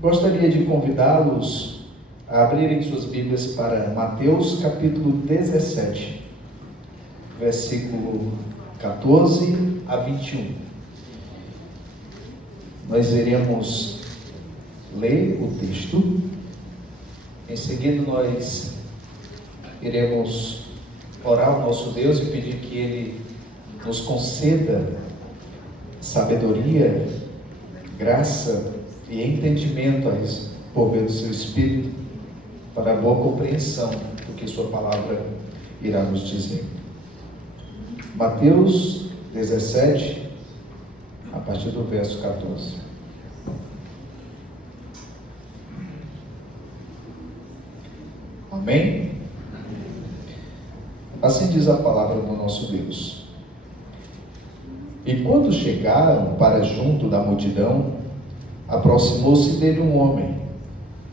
Gostaria de convidá-los a abrirem suas Bíblias para Mateus capítulo 17, versículo 14 a 21. Nós iremos ler o texto, em seguida nós iremos orar ao nosso Deus e pedir que Ele nos conceda sabedoria, graça e entendimento por meio do seu Espírito, para a boa compreensão do que sua palavra irá nos dizer. Mateus 17, a partir do verso 14. Amém? Assim diz a palavra do nosso Deus. E quando chegaram para junto da multidão, aproximou-se dele um homem,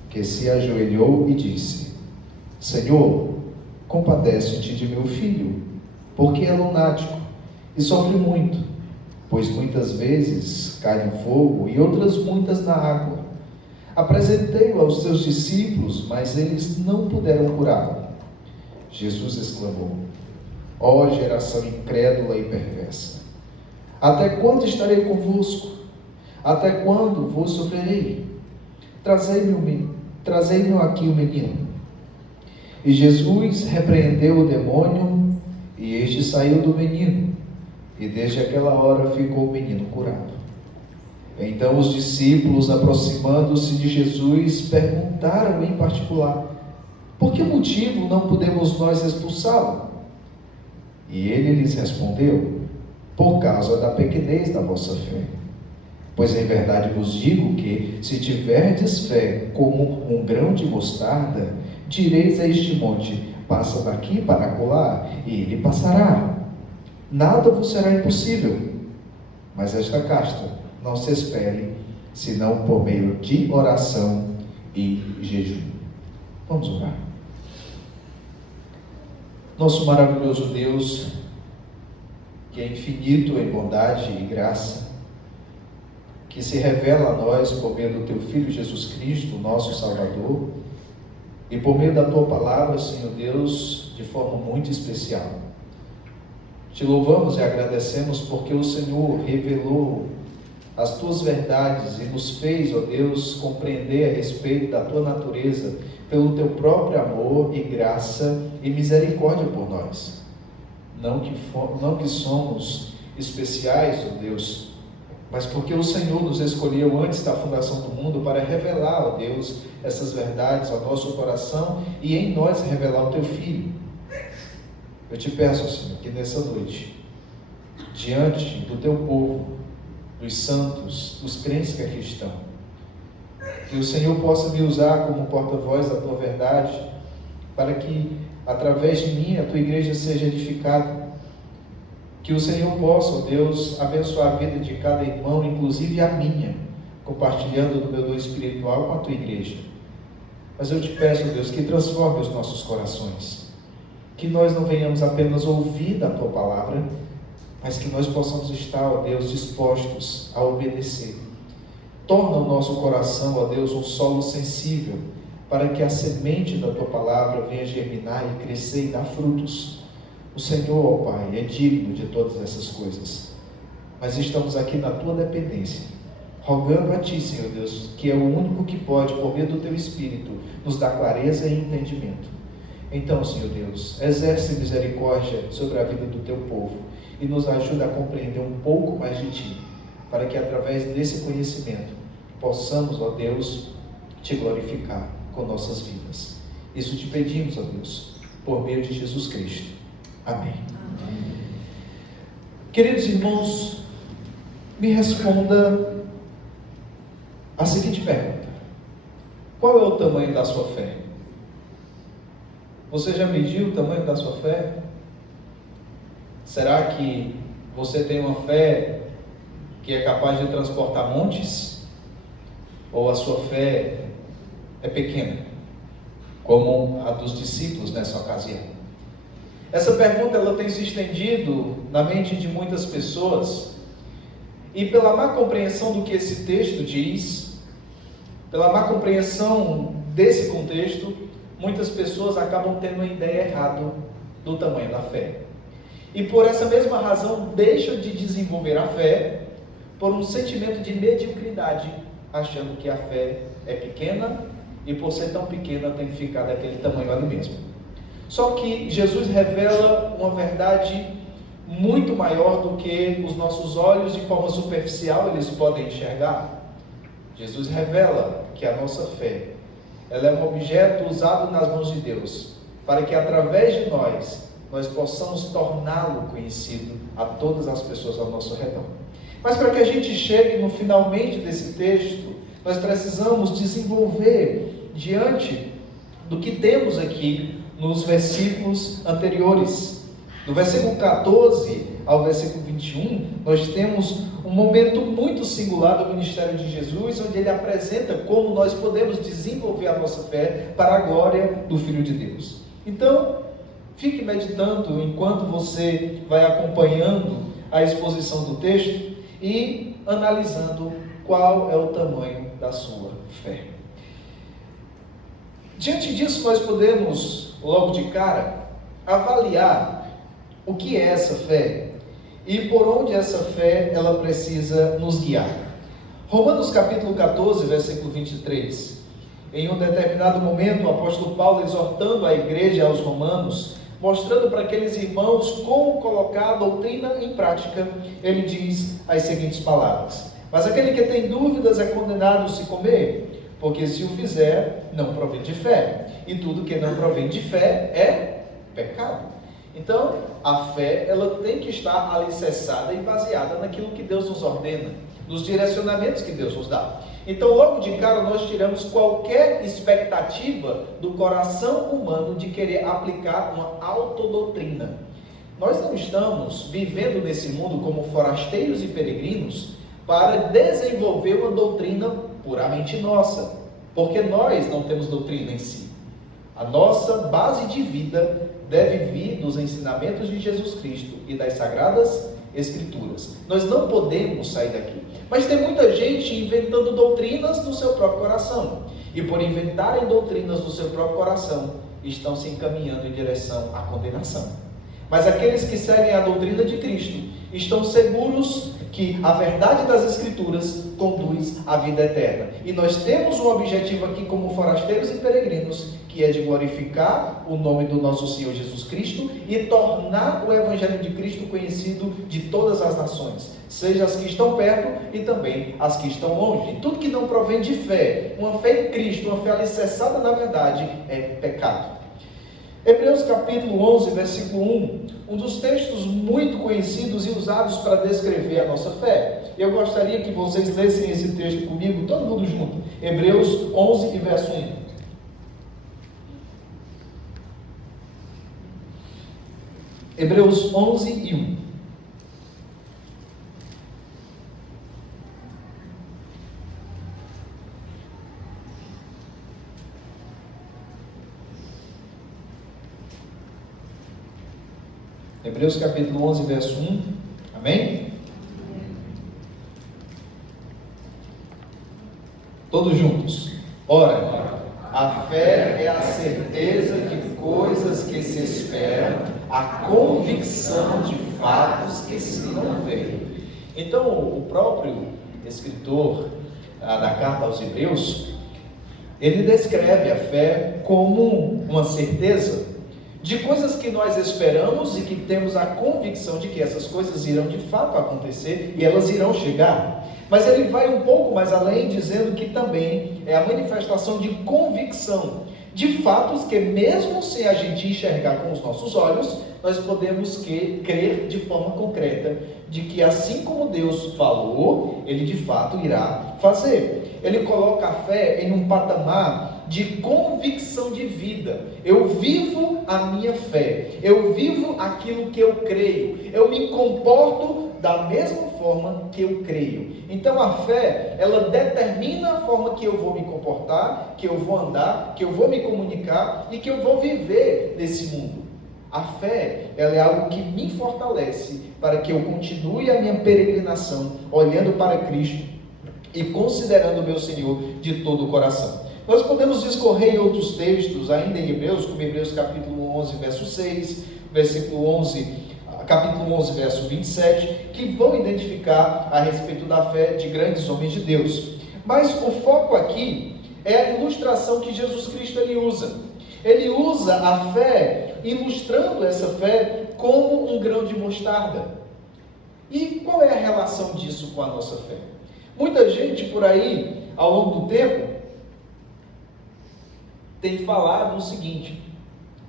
que se ajoelhou e disse: Senhor, compadece-te de meu filho, porque é lunático e sofre muito, pois muitas vezes cai no fogo e outras muitas na água. Apresentei-o aos seus discípulos, mas eles não puderam curá-lo. Jesus exclamou: Ó geração incrédula e perversa, até quando estarei convosco? Até quando vos sofrerei? Trazei-me aqui o menino. E Jesus repreendeu o demônio, e este saiu do menino, e desde aquela hora ficou o menino curado. Então os discípulos, aproximando-se de Jesus, perguntaram em particular: por que motivo não podemos nós expulsá-lo? E ele lhes respondeu: por causa da pequenez da vossa fé. Pois em verdade vos digo que, se tiverdes fé como um grão de mostarda, direis a este monte: passa daqui para acolá, e ele passará. Nada vos será impossível. Mas esta casta não se expele, senão por meio de oração e jejum. Vamos orar. Nosso maravilhoso Deus, que é infinito em bondade e graça, que se revela a nós por meio do Teu Filho Jesus Cristo, nosso Salvador, e por meio da Tua Palavra, Senhor Deus, de forma muito especial. Te louvamos e agradecemos porque o Senhor revelou as Tuas verdades e nos fez, ó Deus, compreender a respeito da Tua natureza pelo Teu próprio amor e graça e misericórdia por nós. Não que somos especiais, ó Deus, mas porque o Senhor nos escolheu antes da fundação do mundo para revelar, ó Deus, essas verdades ao nosso coração e em nós revelar o Teu Filho. Eu te peço, Senhor, que nessa noite, diante do Teu povo, dos santos, dos crentes que aqui estão, que o Senhor possa me usar como porta-voz da Tua verdade, para que, através de mim, a Tua igreja seja edificada. Que o Senhor possa, ó Deus, abençoar a vida de cada irmão, inclusive a minha, compartilhando do meu dom espiritual com a Tua igreja. Mas eu te peço, Deus, que transforme os nossos corações, que nós não venhamos apenas ouvir da Tua palavra, mas que nós possamos estar, ó Deus, dispostos a obedecer. Torna o nosso coração, ó Deus, um solo sensível, para que a semente da Tua palavra venha germinar e crescer e dar frutos. O Senhor, ó Pai, é digno de todas essas coisas, mas estamos aqui na Tua dependência, rogando a Ti, Senhor Deus, que é o único que pode, por meio do Teu Espírito, nos dar clareza e entendimento. Então, Senhor Deus, exerce misericórdia sobre a vida do Teu povo e nos ajuda a compreender um pouco mais de Ti, para que através desse conhecimento possamos, ó Deus, Te glorificar com nossas vidas. Isso te pedimos, ó Deus, por meio de Jesus Cristo. Amém. Amém. Queridos irmãos, me responda a seguinte pergunta: qual é o tamanho da sua fé? Você já mediu o tamanho da sua fé? Será que você tem uma fé que é capaz de transportar montes? Ou a sua fé é pequena, como a dos discípulos nessa ocasião? Essa pergunta ela tem se estendido na mente de muitas pessoas, E pela má compreensão do que esse texto diz, pela má compreensão desse contexto, muitas pessoas acabam tendo uma ideia errada do tamanho da fé. E por essa mesma razão deixam de desenvolver a fé por um sentimento de mediocridade, achando que a fé é pequena e por ser tão pequena tem que ficar daquele tamanho ali mesmo. Só que Jesus revela uma verdade muito maior do que os nossos olhos de forma superficial eles podem enxergar. Jesus revela que a nossa fé, ela é um objeto usado nas mãos de Deus, para que através de nós possamos torná-lo conhecido a todas as pessoas ao nosso redor. Mas para que a gente chegue no finalmente desse texto, nós precisamos desenvolver diante do que temos aqui nos versículos anteriores. Do versículo 14 ao versículo 21, nós temos um momento muito singular do ministério de Jesus, onde ele apresenta como nós podemos desenvolver a nossa fé para a glória do Filho de Deus. Então, fique meditando enquanto você vai acompanhando a exposição do texto e analisando qual é o tamanho da sua fé. Diante disso, nós podemos, logo de cara, avaliar o que é essa fé e por onde essa fé ela precisa nos guiar. Romanos capítulo 14, versículo 23. Em um determinado momento, o apóstolo Paulo, exortando a igreja aos romanos, mostrando para aqueles irmãos como colocar a doutrina em prática, ele diz as seguintes palavras: mas aquele que tem dúvidas é condenado a se comer, porque se o fizer, não provém de fé, e tudo que não provém de fé é pecado. Então, a fé, ela tem que estar alicerçada e baseada naquilo que Deus nos ordena, nos direcionamentos que Deus nos dá. Então, logo de cara, nós tiramos qualquer expectativa do coração humano de querer aplicar uma autodoutrina. Nós não estamos vivendo nesse mundo como forasteiros e peregrinos para desenvolver uma doutrina puramente nossa, porque nós não temos doutrina em si. A nossa base de vida deve vir dos ensinamentos de Jesus Cristo e das Sagradas Escrituras. Nós não podemos sair daqui. Mas tem muita gente inventando doutrinas no seu próprio coração. E por inventarem doutrinas no seu próprio coração, estão se encaminhando em direção à condenação. Mas aqueles que seguem a doutrina de Cristo estão seguros que a verdade das Escrituras conduz à vida eterna. E nós temos um objetivo aqui como forasteiros e peregrinos, que é de glorificar o nome do nosso Senhor Jesus Cristo e tornar o Evangelho de Cristo conhecido de todas as nações, seja as que estão perto e também as que estão longe. Tudo que não provém de fé, uma fé em Cristo, uma fé alicerçada na verdade, é pecado. Hebreus capítulo 11, versículo 1, um dos textos muito conhecidos e usados para descrever a nossa fé. Eu gostaria que vocês lessem esse texto comigo, todo mundo junto. Hebreus 11 e verso 1. Hebreus 11 e 1. Hebreus capítulo 11, verso 1. Amém? Todos juntos. Ora, a fé é a certeza de coisas que se esperam, a convicção de fatos que se não veem. Então, o próprio escritor da carta aos Hebreus, ele descreve a fé como uma certeza de coisas que nós esperamos e que temos a convicção de que essas coisas irão de fato acontecer e elas irão chegar. Mas ele vai um pouco mais além, dizendo que também é a manifestação de convicção de fatos que, mesmo sem a gente enxergar com os nossos olhos, nós podemos crer de forma concreta de que, assim como Deus falou, Ele de fato irá fazer. Ele coloca a fé em um patamar de convicção de vida. Eu vivo a minha fé, eu vivo aquilo que eu creio, eu me comporto da mesma forma que eu creio. Então a fé, ela determina a forma que eu vou me comportar, que eu vou andar, que eu vou me comunicar e que eu vou viver nesse mundo. A fé, ela é algo que me fortalece para que eu continue a minha peregrinação, olhando para Cristo e considerando o meu Senhor de todo o coração. Nós podemos discorrer em outros textos, ainda em Hebreus, como Hebreus capítulo 11, verso 6, capítulo 11, verso 27, que vão identificar a respeito da fé de grandes homens de Deus. Mas o foco aqui é a ilustração que Jesus Cristo ele usa. Ele usa a fé, ilustrando essa fé como um grão de mostarda. E qual é a relação disso com a nossa fé? Muita gente por aí, ao longo do tempo, tem falado o seguinte,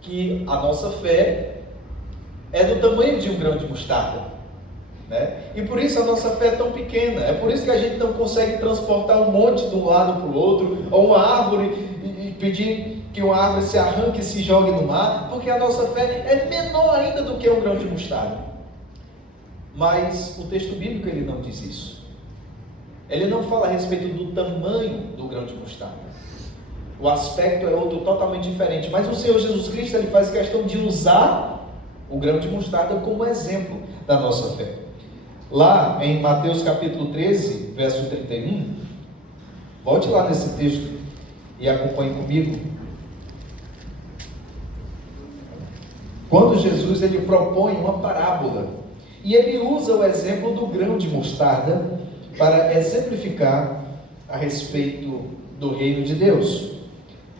que a nossa fé é do tamanho de um grão de mostarda, né? E por isso a nossa fé é tão pequena, é por isso que a gente não consegue transportar um monte de um lado para o outro, ou uma árvore e pedir que uma árvore se arranque e se jogue no mar, porque a nossa fé é menor ainda do que um grão de mostarda. Mas o texto bíblico ele não diz isso. Ele não fala a respeito do tamanho do grão de mostarda. O aspecto é outro totalmente diferente, mas o Senhor Jesus Cristo ele faz questão de usar o grão de mostarda como exemplo da nossa fé. Lá em Mateus capítulo 13, verso 31, volte lá nesse texto e acompanhe comigo. Quando Jesus ele propõe uma parábola, e ele usa o exemplo do grão de mostarda para exemplificar a respeito do reino de Deus.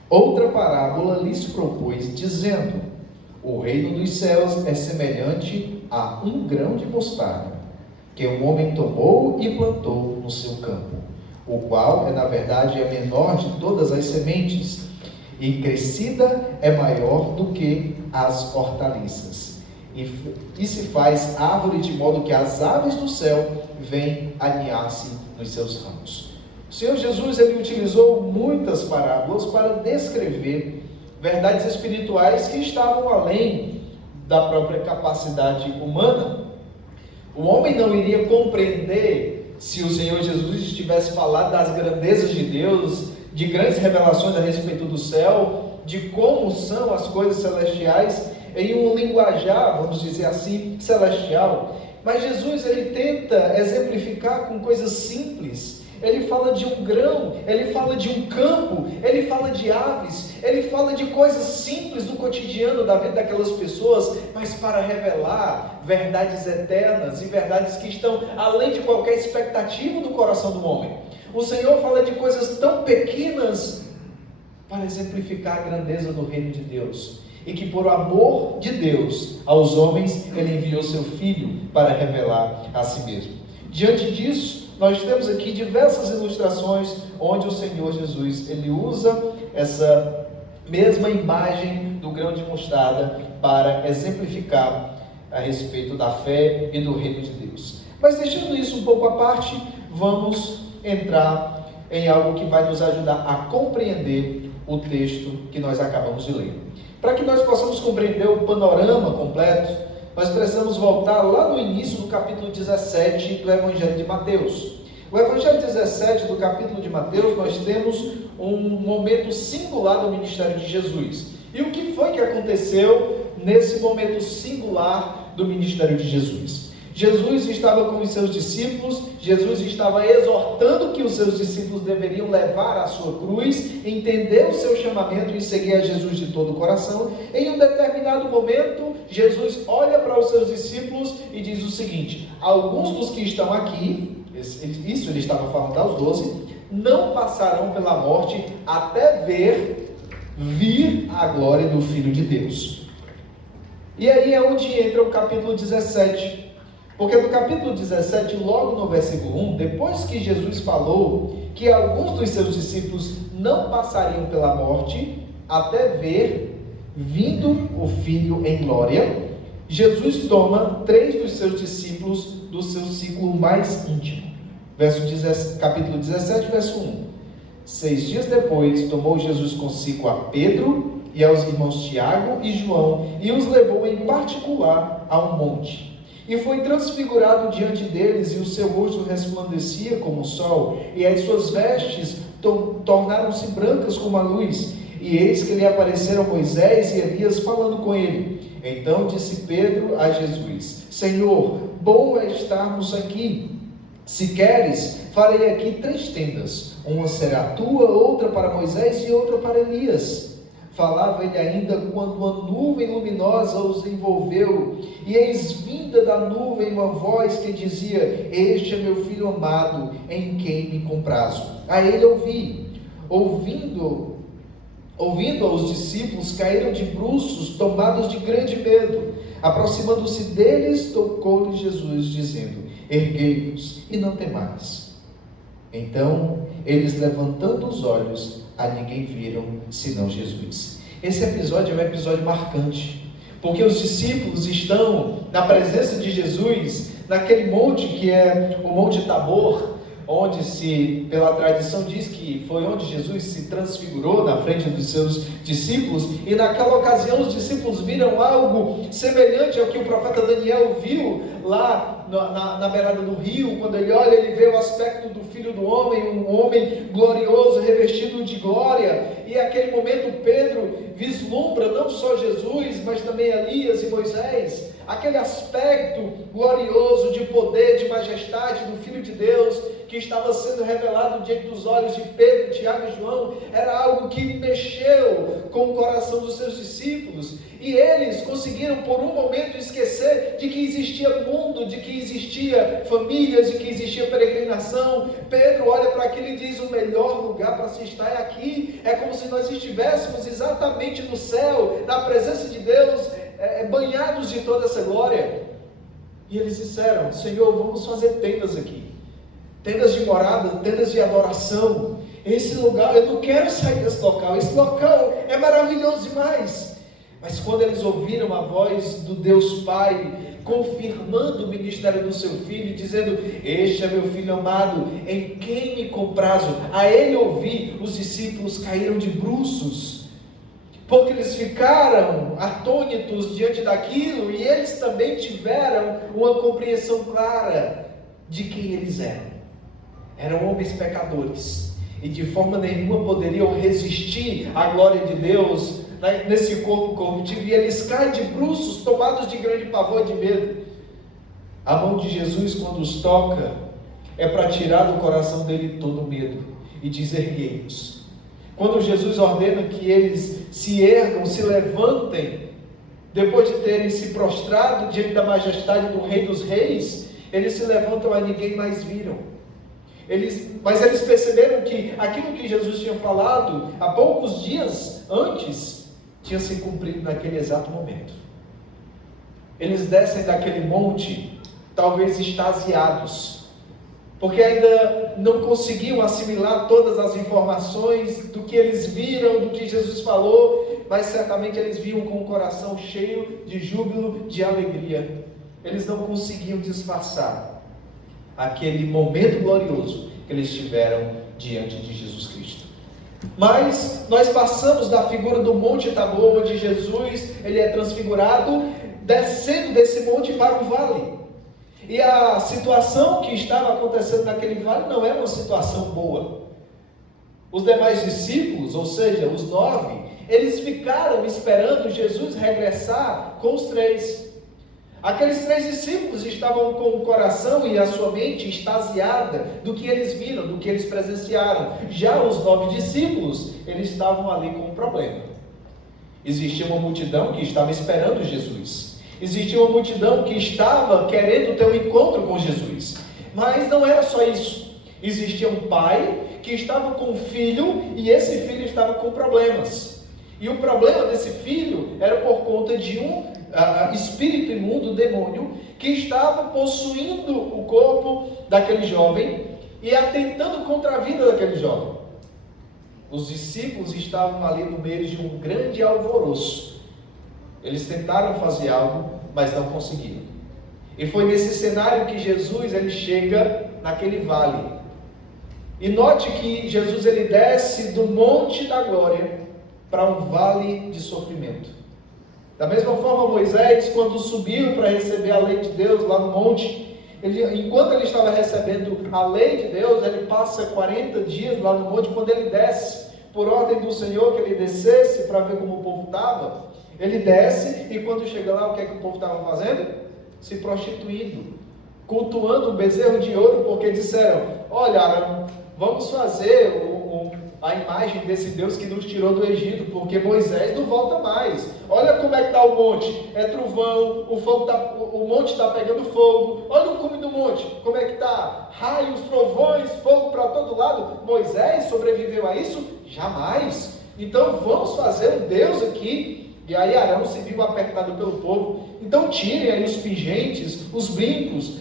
Outra parábola lhes propôs, dizendo: o reino dos céus é semelhante a um grão de mostarda, que um homem tomou e plantou no seu campo, o qual é na verdade a menor de todas as sementes, e crescida é maior do que as hortaliças, e se faz árvore de modo que as aves do céu vêm aninhar-se nos seus ramos. O Senhor Jesus ele utilizou muitas parábolas para descrever verdades espirituais que estavam além da própria capacidade humana. O homem não iria compreender se o Senhor Jesus estivesse falando das grandezas de Deus, de grandes revelações a respeito do céu, de como são as coisas celestiais, em um linguajar, vamos dizer assim, celestial. Mas Jesus ele tenta exemplificar com coisas simples. Ele fala de um grão, ele fala de um campo, ele fala de aves, ele fala de coisas simples do cotidiano da vida daquelas pessoas, mas para revelar verdades eternas e verdades que estão além de qualquer expectativa do coração do homem. O Senhor fala de coisas tão pequenas para exemplificar a grandeza do reino de Deus. E que por amor de Deus aos homens, ele enviou seu Filho para revelar a si mesmo. Diante disso, nós temos aqui diversas ilustrações onde o Senhor Jesus ele usa essa mesma imagem do grão de mostarda para exemplificar a respeito da fé e do reino de Deus. Mas deixando isso um pouco à parte, vamos entrar em algo que vai nos ajudar a compreender o texto que nós acabamos de ler. Para que nós possamos compreender o panorama completo, nós precisamos voltar lá no início do capítulo 17 do Evangelho de Mateus. O Evangelho 17 do capítulo de Mateus, nós temos um momento singular do ministério de Jesus. E o que foi que aconteceu nesse momento singular do ministério de Jesus? Jesus estava com os seus discípulos, Jesus estava exortando que os seus discípulos deveriam levar a sua cruz, entender o seu chamamento e seguir a Jesus de todo o coração. Em um determinado momento, Jesus olha para os seus discípulos e diz o seguinte: alguns dos que estão aqui, isso ele estava falando aos 12, não passarão pela morte até vir a glória do Filho de Deus. E aí é onde entra o capítulo 17. Porque no capítulo 17, logo no versículo 1, depois que Jesus falou que alguns dos seus discípulos não passariam pela morte até ver vindo o Filho em glória, Jesus toma 3 dos seus discípulos do seu ciclo mais íntimo. Capítulo 17, verso 1. 6 dias depois, tomou Jesus consigo a Pedro e aos irmãos Tiago e João e os levou em particular a um monte. E foi transfigurado diante deles, e o seu rosto resplandecia como o sol, e as suas vestes tornaram-se brancas como a luz. e eis que lhe apareceram Moisés e Elias falando com ele. Então disse Pedro a Jesus: Senhor, bom é estarmos aqui. Se queres, farei aqui 3 tendas, uma será tua, outra para Moisés e outra para Elias. Falava ele ainda quando uma nuvem luminosa os envolveu, e eis vinda da nuvem uma voz que dizia: Este é meu filho amado, em quem me comprazo. A ele ouvi. Ouvindo os discípulos, caíram de bruços, tomados de grande medo. Aproximando-se deles, tocou-lhe Jesus, dizendo: Erguei-vos e não temais. Então, eles levantando os olhos, a ninguém viram, senão Jesus. Esse episódio é um episódio marcante, porque os discípulos estão na presença de Jesus, naquele monte que é o Monte Tabor, onde pela tradição diz que foi onde Jesus se transfigurou na frente dos seus discípulos, e naquela ocasião os discípulos viram algo semelhante ao que o profeta Daniel viu lá na beirada do rio. Quando ele olha, ele vê o aspecto do Filho do Homem, um homem glorioso, revestido de glória, e naquele momento Pedro vislumbra não só Jesus, mas também Elias e Moisés, aquele aspecto glorioso de poder, de majestade do Filho de Deus, que estava sendo revelado diante dos olhos de Pedro, Tiago e João. Era algo que mexeu com o coração dos seus discípulos, e eles conseguiram por um momento esquecer de que existia mundo, de que existia famílias, de que existia peregrinação. Pedro olha para aquilo e diz: o melhor lugar para se estar é aqui. É como se nós estivéssemos exatamente no céu, na presença de Deus, banhados de toda essa glória. E eles disseram: Senhor, vamos fazer tendas aqui, tendas de morada, tendas de adoração. Esse lugar, eu não quero sair desse local, esse local é maravilhoso demais. Mas quando eles ouviram a voz do Deus Pai, confirmando o ministério do seu Filho, dizendo: Este é meu Filho amado, em quem me comprazo, a ele ouvi, os discípulos caíram de bruços, porque eles ficaram atônitos diante daquilo, e eles também tiveram uma compreensão clara de quem eles eram. Eram homens pecadores, e de forma nenhuma poderiam resistir à glória de Deus nesse corpo corruptível, e eles caem de bruços, tomados de grande pavor e de medo. A mão de Jesus, quando os toca, é para tirar do coração dele todo medo, e diz: erguei-vos. Quando Jesus ordena que eles se ergam, se levantem, depois de terem se prostrado diante da majestade do Rei dos Reis, eles se levantam, a ninguém mais viram. Mas eles perceberam que aquilo que Jesus tinha falado há poucos dias antes tinha se cumprido naquele exato momento. Eles descem daquele monte, talvez extasiados, porque ainda não conseguiam assimilar todas as informações do que eles viram, do que Jesus falou, mas certamente eles viam com o coração cheio de júbilo, de alegria. Eles não conseguiam disfarçar aquele momento glorioso que eles tiveram diante de Jesus Cristo. Mas nós passamos da figura do Monte Tabor, onde Jesus ele é transfigurado, descendo desse monte para o vale. E a situação que estava acontecendo naquele vale não era uma situação boa. Os demais discípulos, ou seja, os 9, eles ficaram esperando Jesus regressar com os 3. Aqueles 3 discípulos estavam com o coração e a sua mente extasiada do que eles viram, do que eles presenciaram. Já os 9 discípulos, eles estavam ali com um problema. Existia uma multidão que estava esperando Jesus. Existia uma multidão que estava querendo ter um encontro com Jesus. Mas não era só isso. Existia um pai que estava com um filho, e esse filho estava com problemas. E o problema desse filho era por conta de um espírito imundo, demônio, que estava possuindo o corpo daquele jovem e atentando contra a vida daquele jovem. Os discípulos estavam ali no meio de um grande alvoroço. Eles tentaram fazer algo, mas não conseguiram. E foi nesse cenário que Jesus ele chega naquele vale. E note que Jesus ele desce do monte da glória para um vale de sofrimento. Da mesma forma, Moisés, quando subiu para receber a lei de Deus lá no monte, enquanto ele estava recebendo a lei de Deus, ele passa 40 dias lá no monte. Quando ele desce por ordem do Senhor, que ele descesse para ver como o povo estava. Ele desce, e quando chega lá, o que é que o povo estava fazendo? Se prostituindo, cultuando um bezerro de ouro, porque disseram: olha, Arão, vamos fazer a imagem desse Deus que nos tirou do Egito, porque Moisés não volta mais. Olha como é que está o monte, é trovão, o monte está pegando fogo. Olha o cume do monte, como é que está? Raios, trovões, fogo para todo lado. Moisés sobreviveu a isso? Jamais. Então vamos fazer um Deus aqui. E aí Arão se viu apertado pelo povo. Então tirem aí os pingentes, os brincos,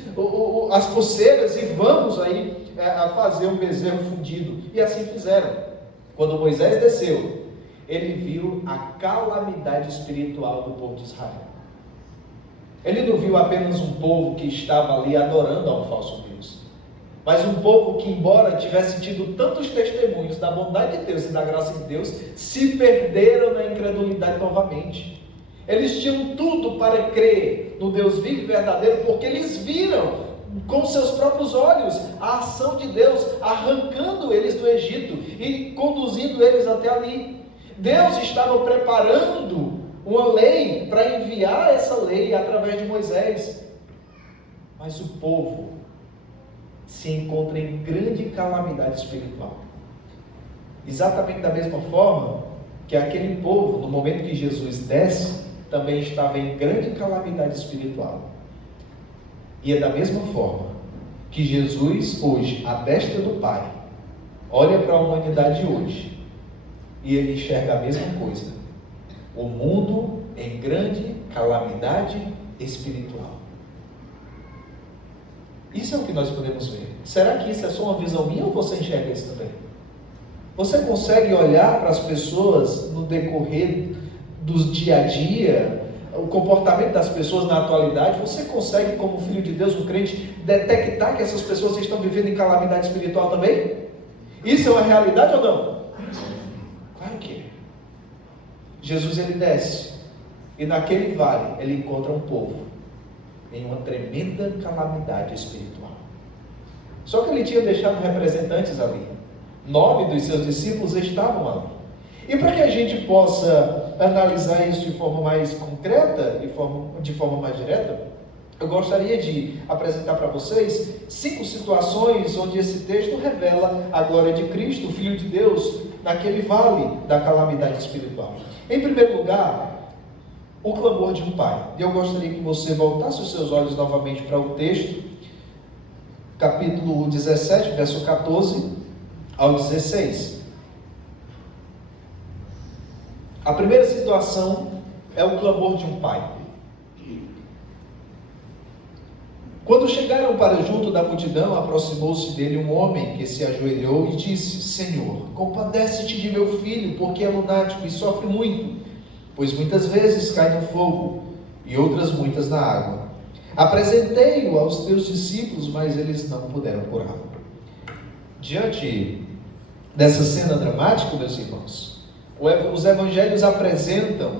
as pulseiras, e vamos aí a fazer um bezerro fundido. E assim fizeram. Quando Moisés desceu, ele viu a calamidade espiritual do povo de Israel. Ele não viu apenas um povo que estava ali adorando a um falso Deus, mas um povo que, embora tivesse tido tantos testemunhos da bondade de Deus e da graça de Deus, se perderam na incredulidade novamente. Eles tinham tudo para crer no Deus vivo e verdadeiro, porque eles viram com seus próprios olhos a ação de Deus, arrancando eles do Egito e conduzindo eles até ali. Deus estava preparando uma lei para enviar essa lei através de Moisés, mas o povo se encontra em grande calamidade espiritual, exatamente da mesma forma que aquele povo, no momento que Jesus desce, também estava em grande calamidade espiritual. E é da mesma forma que Jesus hoje, à destra do Pai, olha para a humanidade hoje e ele enxerga a mesma coisa: o mundo em grande calamidade espiritual. Isso é o que nós podemos ver. Será que isso é só uma visão minha ou você enxerga isso também? Você consegue olhar para as pessoas no decorrer do dia a dia, o comportamento das pessoas na atualidade? Você consegue, como filho de Deus, um crente, detectar que essas pessoas estão vivendo em calamidade espiritual também? Isso é uma realidade ou não? Claro que é. Jesus, ele desce, e naquele vale ele encontra um povo em uma tremenda calamidade espiritual. Só que ele tinha deixado representantes ali. 9 dos seus discípulos estavam ali. E para que a gente possa analisar isso de forma mais concreta, de forma mais direta, eu gostaria de apresentar para vocês 5 situações onde esse texto revela a glória de Cristo, o Filho de Deus, naquele vale da calamidade espiritual. Em primeiro lugar, o clamor de um pai. E eu gostaria que você voltasse os seus olhos novamente para o texto, capítulo 17, verso 14 ao 16. A primeira situação é o clamor de um pai. Quando chegaram para junto da multidão, aproximou-se dele um homem que se ajoelhou e disse: Senhor, compadece-te de meu filho, porque é lunático e sofre muito, pois muitas vezes cai no fogo e outras muitas na água. Apresentei-o aos teus discípulos, mas eles não puderam curá-lo. Diante dessa cena dramática, meus irmãos, os evangelhos apresentam,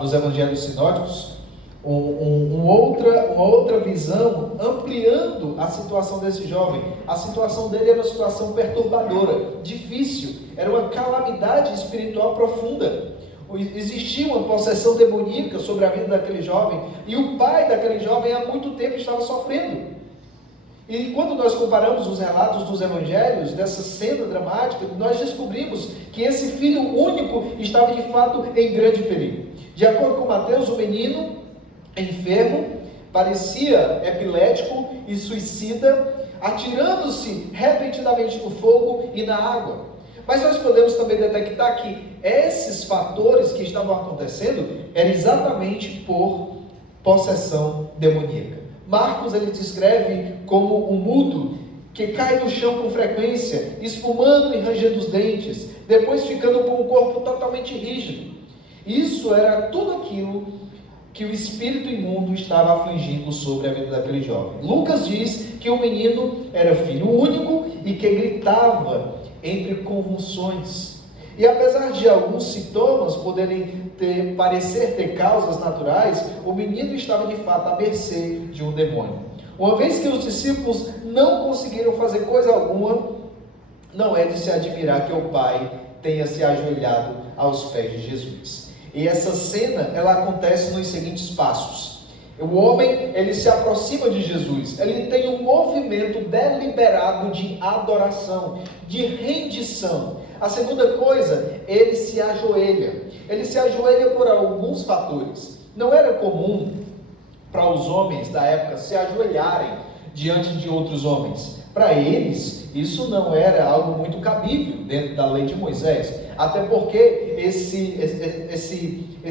nos evangelhos sinóticos, uma outra visão, ampliando a situação desse jovem. A situação dele era uma situação perturbadora, difícil, era uma calamidade espiritual profunda. Existia uma possessão demoníaca sobre a vida daquele jovem, e o pai daquele jovem há muito tempo estava sofrendo. E quando nós comparamos os relatos dos evangelhos, dessa cena dramática, nós descobrimos que esse filho único estava de fato em grande perigo. De acordo com Mateus, o menino enfermo, parecia epilético e suicida, atirando-se repentinamente no fogo e na água. Mas nós podemos também detectar que esses fatores que estavam acontecendo eram exatamente por possessão demoníaca. Marcos, ele descreve como um mudo que cai no chão com frequência, espumando e rangendo os dentes, depois ficando com o corpo totalmente rígido. Isso era tudo aquilo que o espírito imundo estava afligindo sobre a vida daquele jovem. Lucas diz que o menino era filho único e que gritava entre convulsões. E apesar de alguns sintomas poderem parecer ter causas naturais, o menino estava de fato à mercê de um demônio. Uma vez que os discípulos não conseguiram fazer coisa alguma, não é de se admirar que o pai tenha se ajoelhado aos pés de Jesus. E essa cena, ela acontece nos seguintes passos. O homem, ele se aproxima de Jesus, ele tem um movimento deliberado de adoração, de rendição. A segunda coisa, ele se ajoelha. Ele se ajoelha por alguns fatores. Não era comum para os homens da época se ajoelharem diante de outros homens. Para eles, isso não era algo muito cabível dentro da lei de Moisés. Até porque esse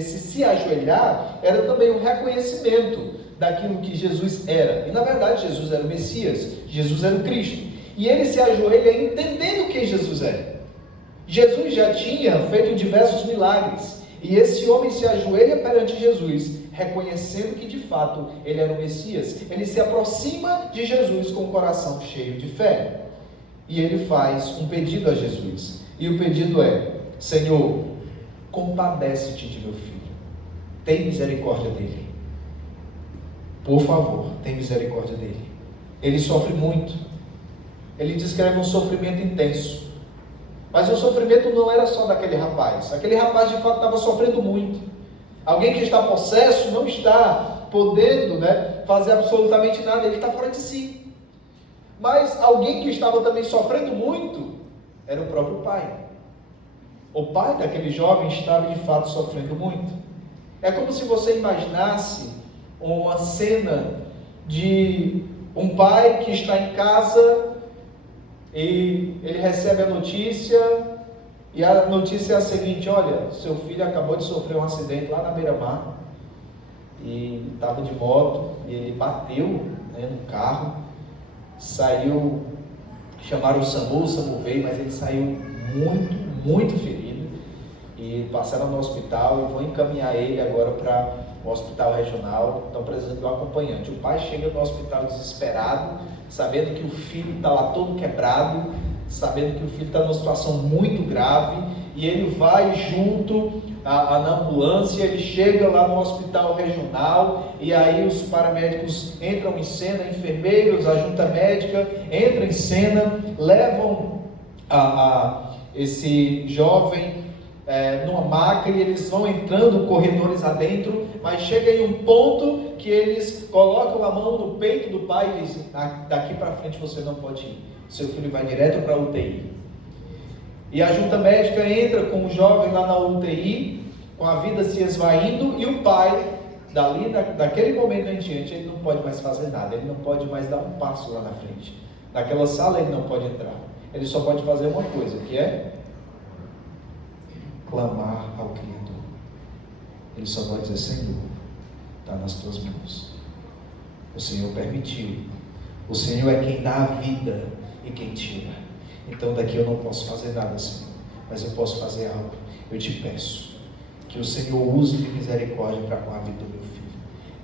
se ajoelhar era também um reconhecimento daquilo que Jesus era. E na verdade Jesus era o Messias, Jesus era o Cristo. E ele se ajoelha entendendo quem Jesus era. Jesus já tinha feito diversos milagres. E esse homem se ajoelha perante Jesus, reconhecendo que de fato ele era o Messias. Ele se aproxima de Jesus com o coração cheio de fé. E ele faz um pedido a Jesus. E o pedido é: Senhor, compadece-te de meu filho. Tem misericórdia dele. Por favor, tem misericórdia dele. Ele sofre muito. Ele descreve um sofrimento intenso. Mas o sofrimento não era só daquele rapaz. Aquele rapaz de fato estava sofrendo muito. Alguém que está possesso não está podendo, fazer absolutamente nada. Ele está fora de si. Mas alguém que estava também sofrendo muito era o próprio pai. O pai daquele jovem estava de fato sofrendo muito. É como se você imaginasse uma cena de um pai que está em casa e ele recebe a notícia, e a notícia é a seguinte: olha, seu filho acabou de sofrer um acidente lá na beira-mar, e estava de moto, e ele bateu no carro, saiu, chamaram o SAMU veio, mas ele saiu muito, muito ferido, e passaram no hospital e vão encaminhar ele agora para o hospital regional. Estão precisando de um acompanhante. O pai chega no hospital desesperado, sabendo que o filho está lá todo quebrado, sabendo que o filho está numa situação muito grave, e ele vai junto na ambulância. Ele chega lá no hospital regional, e aí os paramédicos entram em cena, enfermeiros, a junta médica entra em cena, levam esse jovem numa maca, e eles vão entrando corredores adentro, mas chega em um ponto que eles colocam a mão no peito do pai e dizem: daqui para frente você não pode ir, seu filho vai direto para a UTI. E a junta médica entra com o jovem lá na UTI, com a vida se esvaindo, e o pai, daquele momento em diante, ele não pode mais fazer nada, ele não pode mais dar um passo lá na frente. Naquela sala ele não pode entrar, ele só pode fazer uma coisa, que é clamar ao Criador. Ele só vai dizer: Senhor, está nas tuas mãos. O Senhor permitiu. O Senhor é quem dá a vida e quem tira. Então daqui eu não posso fazer nada, Senhor, mas eu posso fazer algo. Eu te peço que o Senhor use de misericórdia para com a vida do meu filho.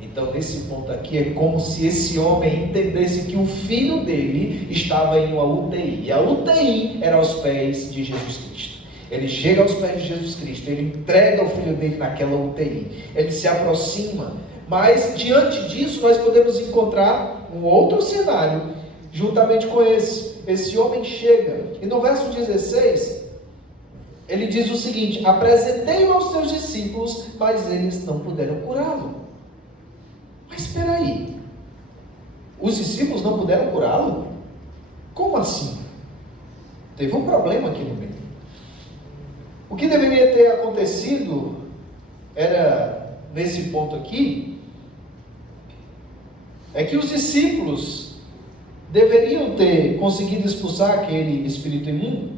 Então nesse ponto aqui é como se esse homem entendesse que o filho dele estava em uma UTI. E a UTI era aos pés de Jesus Cristo. Ele chega aos pés de Jesus Cristo, ele entrega o filho dele naquela UTI, ele se aproxima. Mas diante disso nós podemos encontrar um outro cenário juntamente com esse homem chega, e no verso 16 ele diz o seguinte: apresentei-o aos seus discípulos, mas eles não puderam curá-lo. Mas espera aí, os discípulos não puderam curá-lo? Como assim? Teve um problema aqui no meio. O que deveria ter acontecido era, nesse ponto aqui, é que os discípulos deveriam ter conseguido expulsar aquele espírito imundo.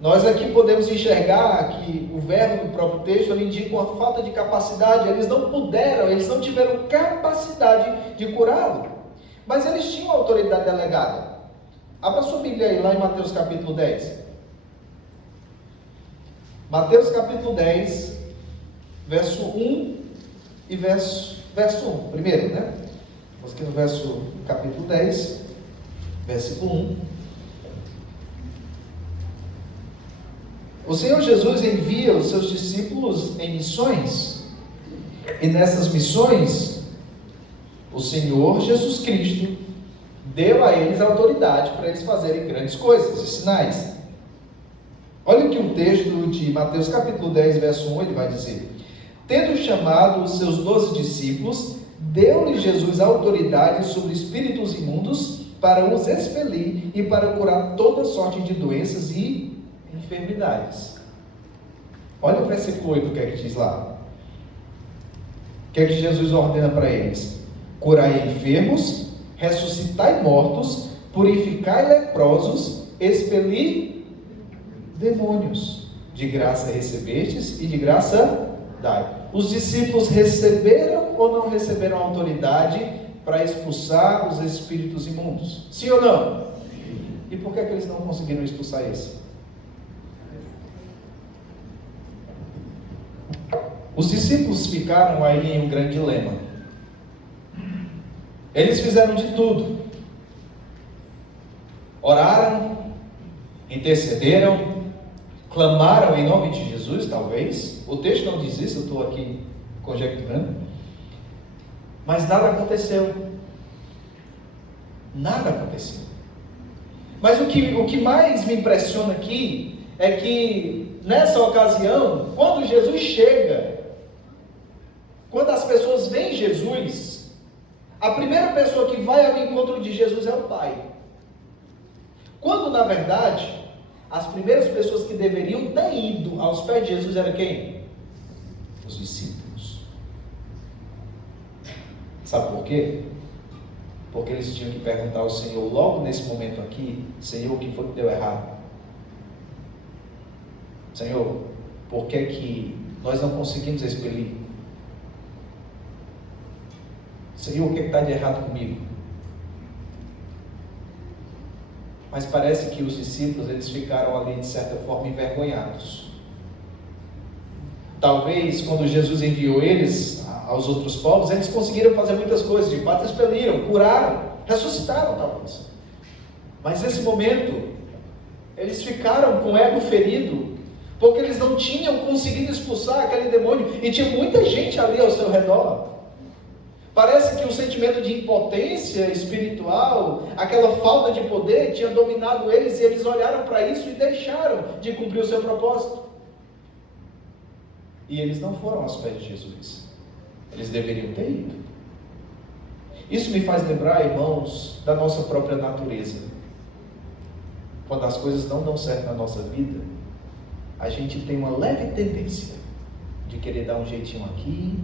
Nós aqui podemos enxergar que o verbo do próprio texto ele indica uma falta de capacidade. Eles não puderam, eles não tiveram capacidade de curá-lo, mas eles tinham autoridade delegada. Abra sua Bíblia aí, lá em Mateus capítulo 10. Mateus capítulo 10, verso 1 e verso 1, primeiro, Vamos aqui no capítulo 10, versículo 1. O Senhor Jesus envia os seus discípulos em missões, e nessas missões, o Senhor Jesus Cristo deu a eles autoridade para eles fazerem grandes coisas e sinais. Olha o que o texto de Mateus capítulo 10, verso 1, ele vai dizer: tendo chamado os seus 12 discípulos, deu-lhe Jesus autoridade sobre espíritos imundos para os expelir e para curar toda sorte de doenças e enfermidades. Olha o versículo 8, o que é que diz lá? O que é que Jesus ordena para eles? Curai enfermos, ressuscitai mortos, purificai leprosos, expelir demônios. De graça recebestes e de graça dai. Os discípulos receberam ou não receberam autoridade para expulsar os espíritos imundos? Sim ou não? E por que eles não conseguiram expulsar esse? Os discípulos ficaram aí em um grande dilema. Eles fizeram de tudo. Oraram, intercederam, clamaram em nome de Jesus, talvez. O texto não diz isso, eu estou aqui conjecturando. Mas nada aconteceu. Nada aconteceu. Mas o que mais me impressiona aqui é que, nessa ocasião, quando Jesus chega, quando as pessoas veem Jesus, a primeira pessoa que vai ao encontro de Jesus é o Pai. Quando, na verdade, as primeiras pessoas que deveriam ter ido aos pés de Jesus eram quem? Os discípulos. Sabe por quê? Porque eles tinham que perguntar ao Senhor, logo nesse momento aqui: Senhor, o que foi que deu errado? Senhor, por que nós não conseguimos expelir? Senhor, o que está de errado comigo? Mas parece que os discípulos, eles ficaram ali de certa forma envergonhados. Talvez quando Jesus enviou eles aos outros povos, eles conseguiram fazer muitas coisas, de fato expeliram, curaram, ressuscitaram talvez. Mas nesse momento, eles ficaram com o ego ferido, porque eles não tinham conseguido expulsar aquele demônio, e tinha muita gente ali ao seu redor. Parece que o sentimento de impotência espiritual, aquela falta de poder, tinha dominado eles, e eles olharam para isso e deixaram de cumprir o seu propósito. E eles não foram aos pés de Jesus. Eles deveriam ter ido. Isso me faz lembrar, irmãos, da nossa própria natureza. Quando as coisas não dão certo na nossa vida, a gente tem uma leve tendência de querer dar um jeitinho aqui,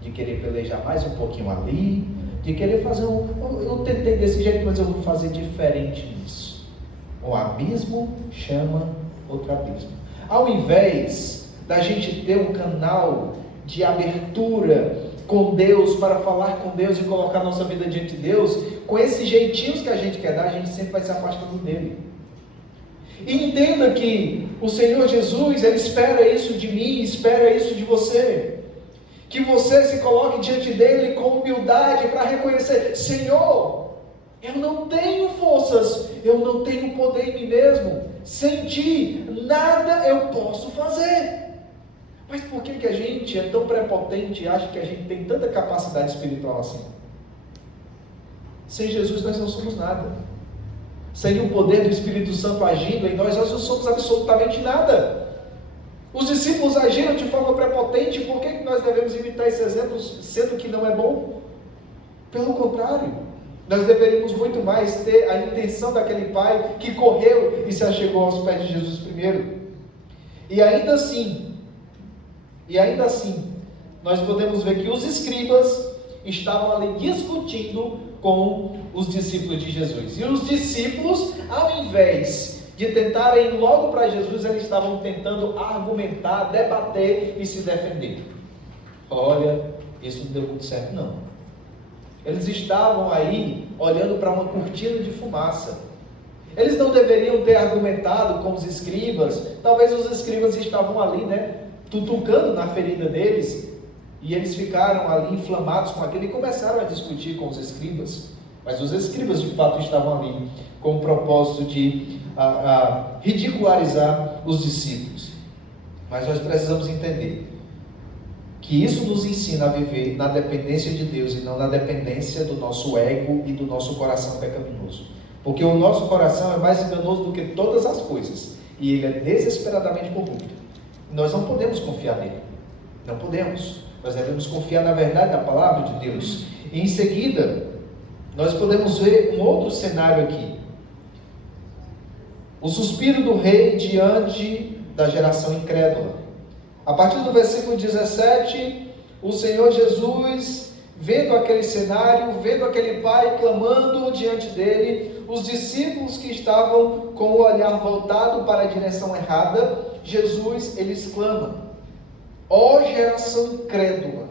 de querer pelejar mais um pouquinho ali, de querer fazer eu tentei desse jeito, mas eu vou fazer diferente nisso. Um abismo chama outro abismo. Ao invés da gente ter um canal de abertura com Deus, para falar com Deus e colocar nossa vida diante de Deus, com esses jeitinhos que a gente quer dar, a gente sempre vai se afastando dele. E entenda que o Senhor Jesus, Ele espera isso de mim, espera isso de você. Que você se coloque diante dele com humildade para reconhecer: Senhor, eu não tenho forças, eu não tenho poder em mim mesmo, sem ti nada eu posso fazer. Mas por que a gente é tão prepotente e acha que a gente tem tanta capacidade espiritual assim? Sem Jesus nós não somos nada. Sem o poder do Espírito Santo agindo em nós, nós não somos absolutamente nada. Os discípulos agiram de forma prepotente. Por que nós devemos imitar esses exemplos, sendo que não é bom? Pelo contrário, nós deveríamos muito mais ter a intenção daquele pai que correu e se achegou aos pés de Jesus primeiro. E ainda assim, nós podemos ver que os escribas estavam ali discutindo com os discípulos de Jesus. E os discípulos, ao invés de tentarem ir logo para Jesus, eles estavam tentando argumentar, debater e se defender. Olha, isso não deu muito certo não. Eles estavam aí olhando para uma cortina de fumaça. Eles não deveriam ter argumentado com os escribas. Talvez os escribas estavam ali, tutucando na ferida deles, e eles ficaram ali inflamados com aquilo e começaram a discutir com os escribas. Mas os escribas de fato estavam ali com o propósito de ridicularizar os discípulos. Mas nós precisamos entender Que isso nos ensina a viver na dependência de Deus e não na dependência do nosso ego e do nosso coração pecaminoso. Porque o nosso coração é mais enganoso do que todas as coisas. E ele é desesperadamente corrupto. Nós não podemos confiar nele. Não podemos. Nós devemos confiar na verdade da palavra de Deus. E em seguida, nós podemos ver um outro cenário aqui. O suspiro do rei diante da geração incrédula. A partir do versículo 17, o Senhor Jesus, vendo aquele cenário, vendo aquele pai clamando diante dele, os discípulos que estavam com o olhar voltado para a direção errada, Jesus, ele exclama: ó geração incrédula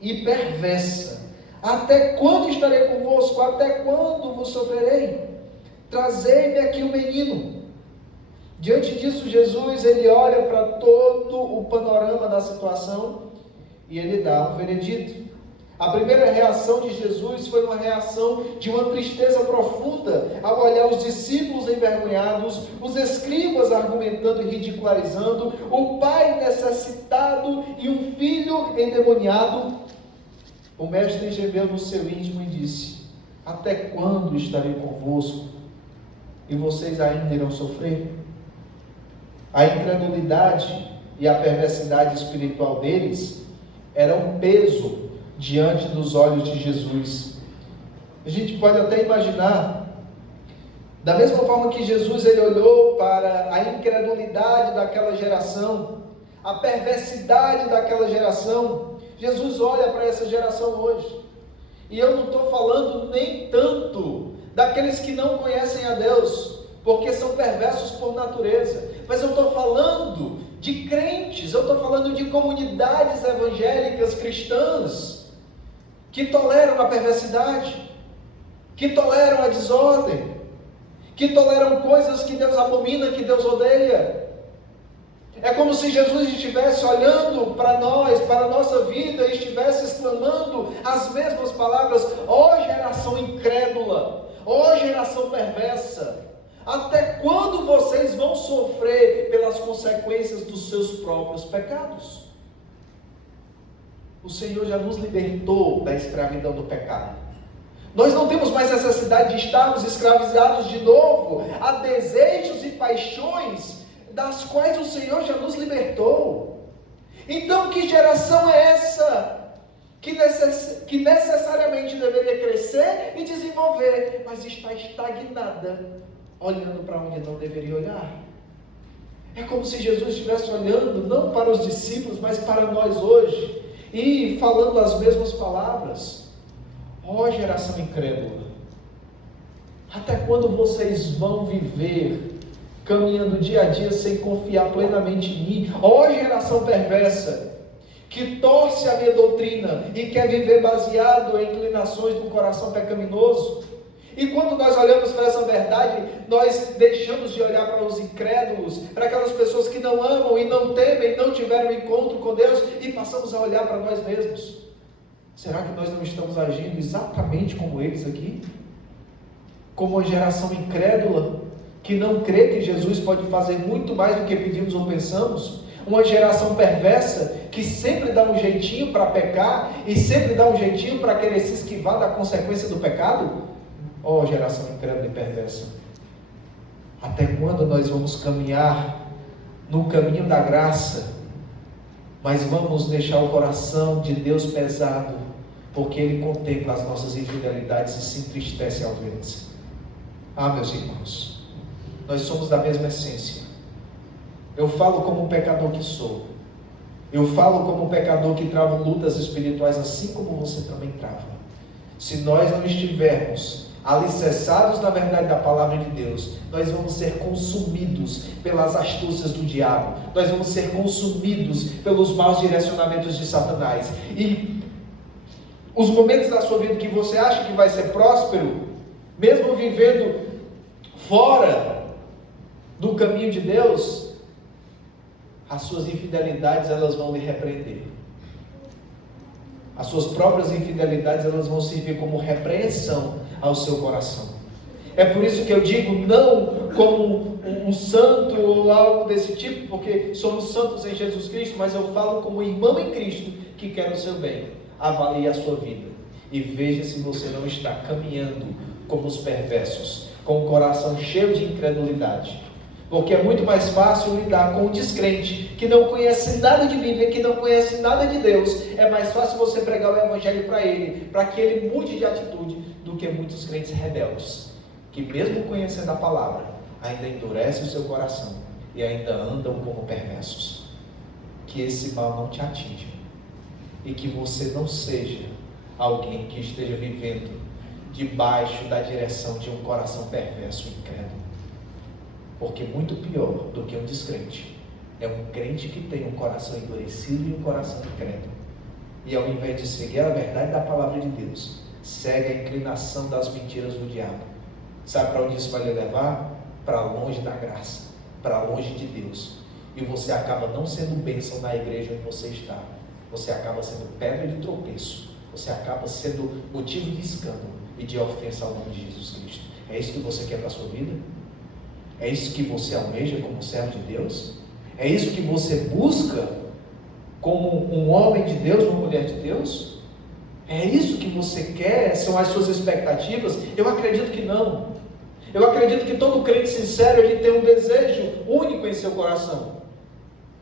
e perversa, até quando estarei convosco? Até quando vos sofrerei? Trazei-me aqui o menino. Diante disso, Jesus, ele olha para todo o panorama da situação e ele dá um veredito. A primeira reação de Jesus foi uma reação de uma tristeza profunda ao olhar os discípulos envergonhados, os escribas argumentando e ridicularizando, o pai necessitado e um filho endemoniado. O mestre gemeu no seu íntimo e disse: até quando estarei convosco e vocês ainda irão sofrer? A incredulidade e a perversidade espiritual deles era um peso diante dos olhos de Jesus. A gente pode até imaginar, da mesma forma que Jesus ele olhou para a incredulidade daquela geração, a perversidade daquela geração, Jesus olha para essa geração hoje. E eu não estou falando nem tanto daqueles que não conhecem a Deus, porque são perversos por natureza, mas eu estou falando de crentes, eu estou falando de comunidades evangélicas cristãs, que toleram a perversidade, que toleram a desordem, que toleram coisas que Deus abomina, que Deus odeia. É como se Jesus estivesse olhando para nós, para a nossa vida, e estivesse exclamando as mesmas palavras: ó geração incrédula, ó geração perversa, até quando vocês vão sofrer pelas consequências dos seus próprios pecados? O Senhor já nos libertou da escravidão do pecado. Nós não temos mais necessidade de estarmos escravizados de novo a desejos e paixões das quais o Senhor já nos libertou. Então, que geração é essa que necessariamente deveria crescer e desenvolver, mas está estagnada, olhando para onde não deveria olhar? É como se Jesus estivesse olhando não para os discípulos, mas para nós hoje, e falando as mesmas palavras: ó geração incrédula, até quando vocês vão viver caminhando dia a dia sem confiar plenamente em mim? Ó geração perversa, que torce a minha doutrina e quer viver baseado em inclinações do coração pecaminoso. E quando nós olhamos para essa verdade, nós deixamos de olhar para os incrédulos, para aquelas pessoas que não amam e não temem, não tiveram encontro com Deus, e passamos a olhar para nós mesmos. Será que nós não estamos agindo exatamente como eles aqui? Como uma geração incrédula, que não crê que Jesus pode fazer muito mais do que pedimos ou pensamos? Uma geração perversa, que sempre dá um jeitinho para pecar, e sempre dá um jeitinho para querer se esquivar da consequência do pecado? Ó geração incrédula e perversa, até quando nós vamos caminhar no caminho da graça, mas vamos deixar o coração de Deus pesado, porque Ele contempla as nossas infidelidades e se entristece ao vê-las? Ah, meus irmãos, nós somos da mesma essência. Eu falo como um pecador que sou. Eu falo como um pecador que trava lutas espirituais, assim como você também trava. Se nós não estivermos alicerçados na verdade da palavra de Deus, nós vamos ser consumidos pelas astúcias do diabo, nós vamos ser consumidos pelos maus direcionamentos de Satanás. E os momentos da sua vida que você acha que vai ser próspero, mesmo vivendo fora do caminho de Deus, as suas infidelidades, elas vão lhe repreender. As suas próprias infidelidades, elas vão servir como repreensão ao seu coração. É por isso que eu digo não como um santo ou algo desse tipo, porque somos santos em Jesus Cristo, mas eu falo como irmão em Cristo que quer o seu bem. Avalie a sua vida e veja se você não está caminhando como os perversos, com o coração cheio de incredulidade. Porque é muito mais fácil lidar com o descrente, que não conhece nada de Bíblia, que não conhece nada de Deus. É mais fácil você pregar o Evangelho para ele, para que ele mude de atitude, do que muitos crentes rebeldes, que mesmo conhecendo a palavra, ainda endurecem o seu coração e ainda andam como perversos. Que esse mal não te atinja e que você não seja alguém que esteja vivendo debaixo da direção de um coração perverso e incrédulo. Porque muito pior do que um descrente é um crente que tem um coração endurecido e um coração incrédulo, e ao invés de seguir a verdade da palavra de Deus, segue a inclinação das mentiras do diabo. Sabe para onde isso vai lhe levar? Para longe da graça, para longe de Deus. E você acaba não sendo bênção na igreja onde você está. Você acaba sendo pedra de tropeço. Você acaba sendo motivo de escândalo e de ofensa ao nome de Jesus Cristo. É isso que você quer para a sua vida? É isso que você almeja como servo de Deus? É isso que você busca como um homem de Deus, uma mulher de Deus? É isso que você quer? São as suas expectativas? Eu acredito que não. Eu acredito que todo crente sincero, ele tem um desejo único em seu coração: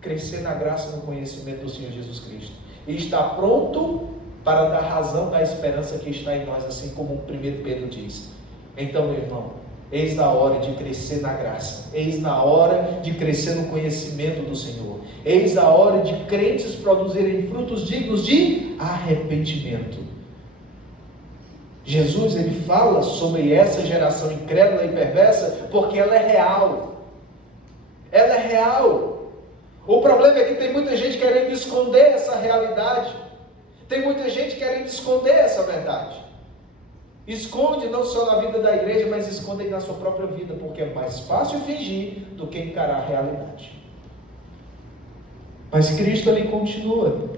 crescer na graça e no conhecimento do Senhor Jesus Cristo, e estar pronto para dar razão da esperança que está em nós, assim como o 1 Pedro diz. Então, meu irmão, eis na hora de crescer na graça, eis na hora de crescer no conhecimento do Senhor, eis a hora de crentes produzirem frutos dignos de arrependimento. Jesus, ele fala sobre essa geração incrédula e perversa porque ela é real. Ela é real. O problema é que tem muita gente querendo esconder essa realidade. Tem muita gente querendo esconder essa verdade. Esconde não só na vida da igreja, mas esconde na sua própria vida, porque é mais fácil fingir do que encarar a realidade. Mas Cristo ali continua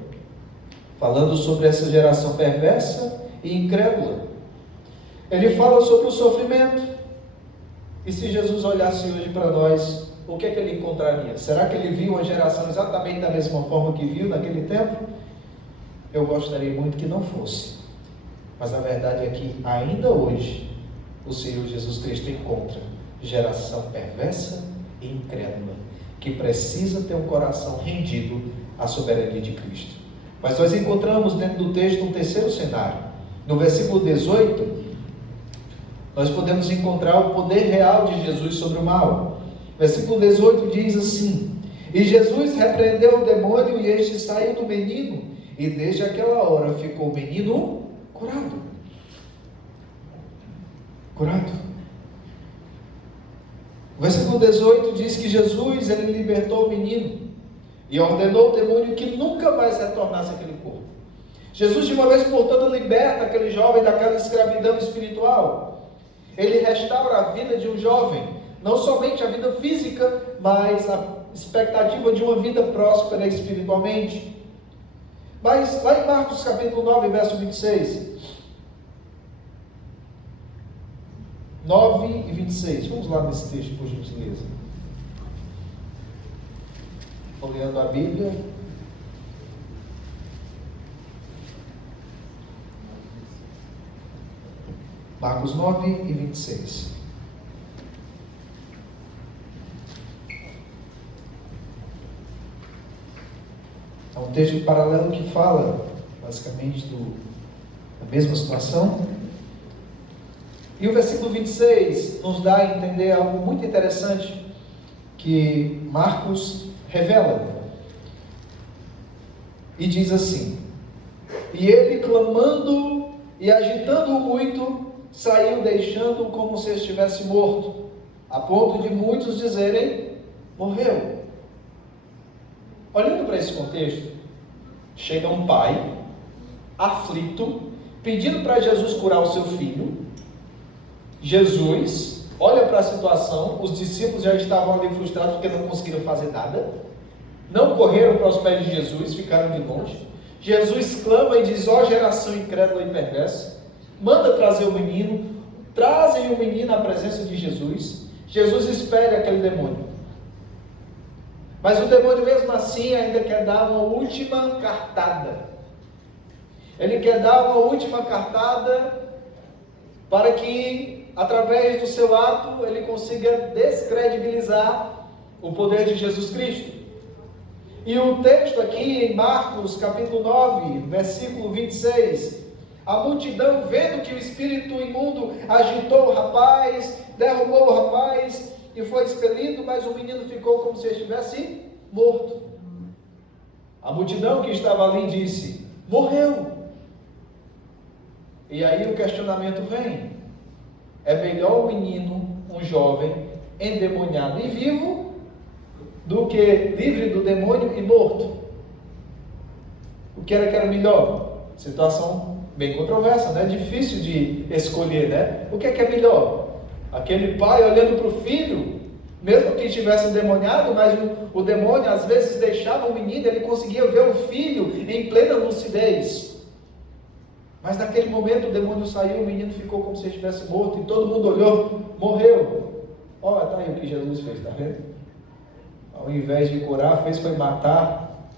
falando sobre essa geração perversa e incrédula. Ele fala sobre o sofrimento. E se Jesus olhasse hoje para nós, o que é que ele encontraria? Será que ele viu uma geração exatamente da mesma forma que viu naquele tempo? Eu gostaria muito que não fosse. Mas a verdade é que ainda hoje o Senhor Jesus Cristo encontra geração perversa e incrédula, que precisa ter um coração rendido à soberania de Cristo. Mas nós encontramos dentro do texto um terceiro cenário. No versículo 18, nós podemos encontrar o poder real de Jesus sobre o mal. Versículo 18 diz assim: e Jesus repreendeu o demônio, e este saiu do menino, e desde aquela hora ficou o menino curado. Curado. O versículo 18 diz que Jesus, ele libertou o menino e ordenou ao demônio que nunca mais retornasse àquele corpo. Jesus, de uma vez por todas, liberta aquele jovem daquela escravidão espiritual. Ele restaura a vida de um jovem, não somente a vida física, mas a expectativa de uma vida próspera espiritualmente. Mas lá em Marcos capítulo 9, verso 26, 9 e 26, vamos lá nesse texto, por gentileza. Olhando a Bíblia. Marcos 9 e 26. É um texto paralelo que fala, basicamente, da mesma situação. E o versículo 26 nos dá a entender algo muito interessante que Marcos revela. E diz assim: e ele, clamando e agitando-o muito, saiu, deixando-o como se estivesse morto, a ponto de muitos dizerem: morreu. Olhando para esse contexto, chega um pai aflito, pedindo para Jesus curar o seu filho. Jesus olha para a situação, os discípulos já estavam ali frustrados porque não conseguiram fazer nada, não correram para os pés de Jesus, ficaram de longe. Jesus clama e diz: ó geração incrédula e perversa, manda trazer o menino. trazem o menino à presença de Jesus. Jesus espere aquele demônio. Mas o demônio mesmo assim ainda quer dar uma última cartada. Ele quer dar uma última cartada para que, através do seu ato, ele consiga descredibilizar o poder de Jesus Cristo. E o texto aqui em Marcos capítulo 9, versículo 26, a multidão, vendo que o espírito imundo agitou o rapaz, derrubou o rapaz e foi expelido, mas o menino ficou como se estivesse morto. A multidão que estava ali disse: morreu. E aí o questionamento vem: é melhor um menino, um jovem, endemoniado e vivo, do que livre do demônio e morto? O que era melhor? Situação bem controversa, né? Difícil de escolher, né? O que é melhor? Aquele pai olhando para o filho, mesmo que estivesse endemoniado, mas o demônio às vezes deixava o menino, ele conseguia ver o filho em plena lucidez. Mas naquele momento o demônio saiu, o menino ficou como se estivesse morto, e todo mundo olhou, morreu. Olha, está aí o que Jesus fez, está vendo? Ao invés de curar, fez foi matar.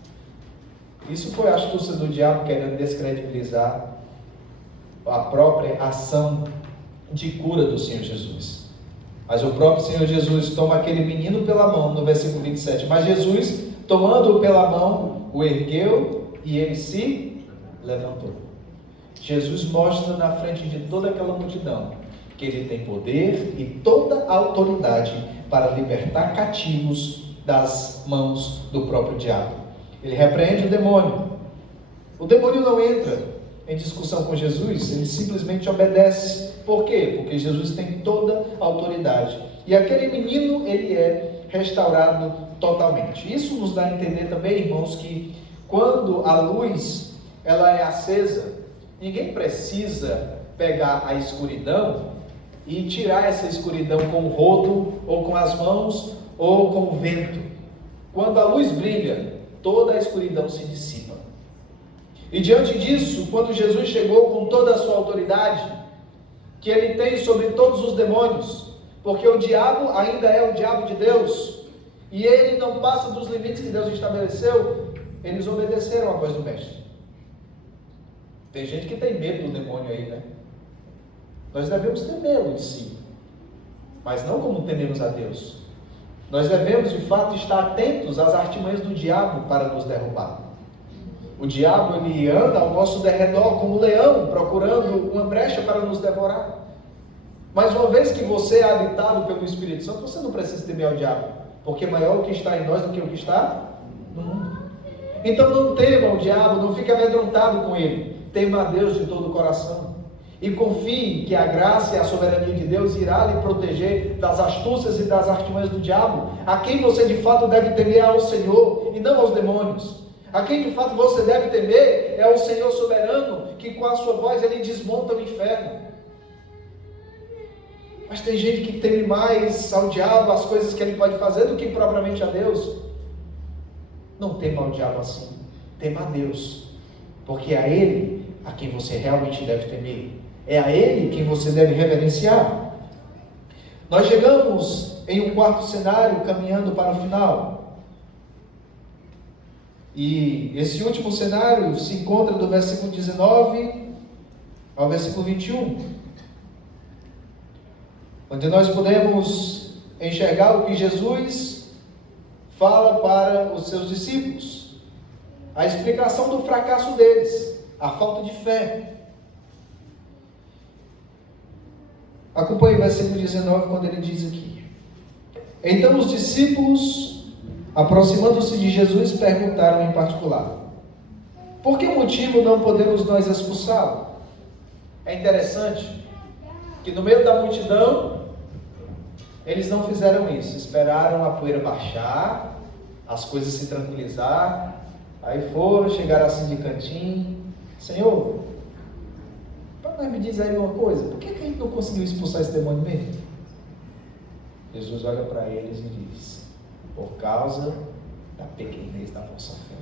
Isso foi a astúcia do diabo, querendo descredibilizar a própria ação de cura do Senhor Jesus. Mas o próprio Senhor Jesus toma aquele menino pela mão, no versículo 27. Mas Jesus, tomando-o pela mão, o ergueu e ele se levantou. Jesus mostra na frente de toda aquela multidão que ele tem poder e toda a autoridade para libertar cativos das mãos do próprio diabo. Ele repreende o demônio. O demônio não entra em discussão com Jesus, ele simplesmente obedece. Por quê? Porque Jesus tem toda a autoridade. E aquele menino, ele é restaurado totalmente. Isso nos dá a entender também, irmãos, que quando a luz ela é acesa, ninguém precisa pegar a escuridão e tirar essa escuridão com o rodo, ou com as mãos, ou com o vento. Quando a luz brilha, toda a escuridão se dissipa. E diante disso, quando Jesus chegou com toda a sua autoridade, que ele tem sobre todos os demônios, porque o diabo ainda é o diabo de Deus, e ele não passa dos limites que Deus estabeleceu, eles obedeceram à voz do Mestre. Tem gente que tem medo do demônio aí, né? Nós devemos temê-lo em si, mas não como tememos a Deus. Nós devemos, de fato, estar atentos às artimanhas do diabo para nos derrubar. O diabo, ele anda ao nosso derredor como um leão, procurando uma brecha para nos devorar. Mas uma vez que você é habitado pelo Espírito Santo, você não precisa temer ao diabo, porque maior o que está em nós do que o que está no mundo. Então não tema o diabo, não fique amedrontado com ele. Tema a Deus de todo o coração. E confie que a graça e a soberania de Deus irá lhe proteger das astúcias e das artimanhas do diabo. A quem você de fato deve temer é ao Senhor e não aos demônios. A quem de fato você deve temer é ao Senhor soberano, que com a sua voz ele desmonta o inferno. Mas tem gente que teme mais ao diabo, as coisas que ele pode fazer, do que propriamente a Deus. Não tema ao diabo assim, tema a Deus, porque é a Ele a quem você realmente deve temer, é a Ele quem você deve reverenciar. Nós chegamos em um quarto cenário, caminhando para o final, e esse último cenário se encontra do versículo 19 ao versículo 21, onde nós podemos enxergar o que Jesus fala para os seus discípulos, a explicação do fracasso deles, a falta de fé. Acompanhe o versículo 19, quando ele diz aqui: então os discípulos, aproximando-se de Jesus, perguntaram em particular: por que motivo não podemos nós expulsá-lo? É interessante que no meio da multidão, eles não fizeram isso, esperaram a poeira baixar, as coisas se tranquilizar, aí foram, chegaram assim de cantinho: Senhor, mas me diz aí uma coisa, por que a gente não conseguiu expulsar esse demônio mesmo? Jesus olha para eles e diz: por causa da pequenez da vossa fé.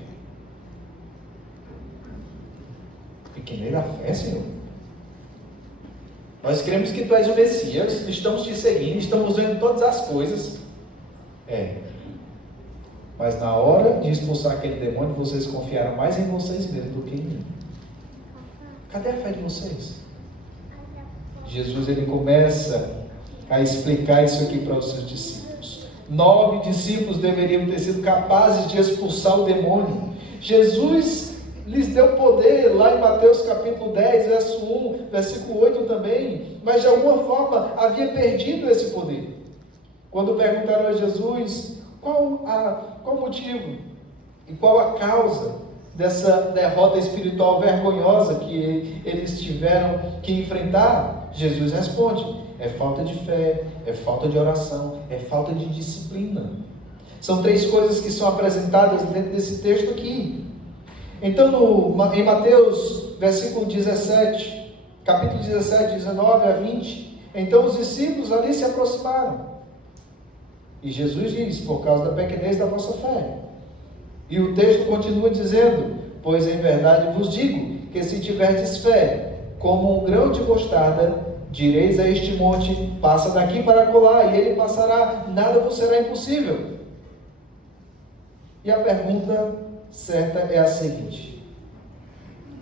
Pequenez da fé, Senhor? Nós cremos que tu és o Messias, estamos te seguindo, estamos vendo todas as coisas. Mas na hora de expulsar aquele demônio, vocês confiaram mais em vocês mesmos do que em mim. Cadê a fé de vocês? Jesus, ele começa a explicar isso aqui para os seus discípulos. 9 discípulos deveriam ter sido capazes de expulsar o demônio. Jesus lhes deu poder, lá em Mateus capítulo 10, verso 1, versículo 8 também, mas de alguma forma havia perdido esse poder. Quando perguntaram a Jesus qual o motivo e qual a causa dessa derrota espiritual vergonhosa que eles tiveram que enfrentar, Jesus responde: é falta de fé, é falta de oração, é falta de disciplina. São 3 coisas que são apresentadas dentro desse texto aqui. Então, em Mateus, versículo 17, capítulo 17, 19 a 20, então os discípulos ali se aproximaram. E Jesus diz: por causa da pequenez da vossa fé. E o texto continua dizendo: pois em verdade vos digo, que se tiverdes fé, como um grão de mostarda, direis a este monte: passa daqui para acolá, e ele passará, nada vos será impossível. E a pergunta certa é a seguinte: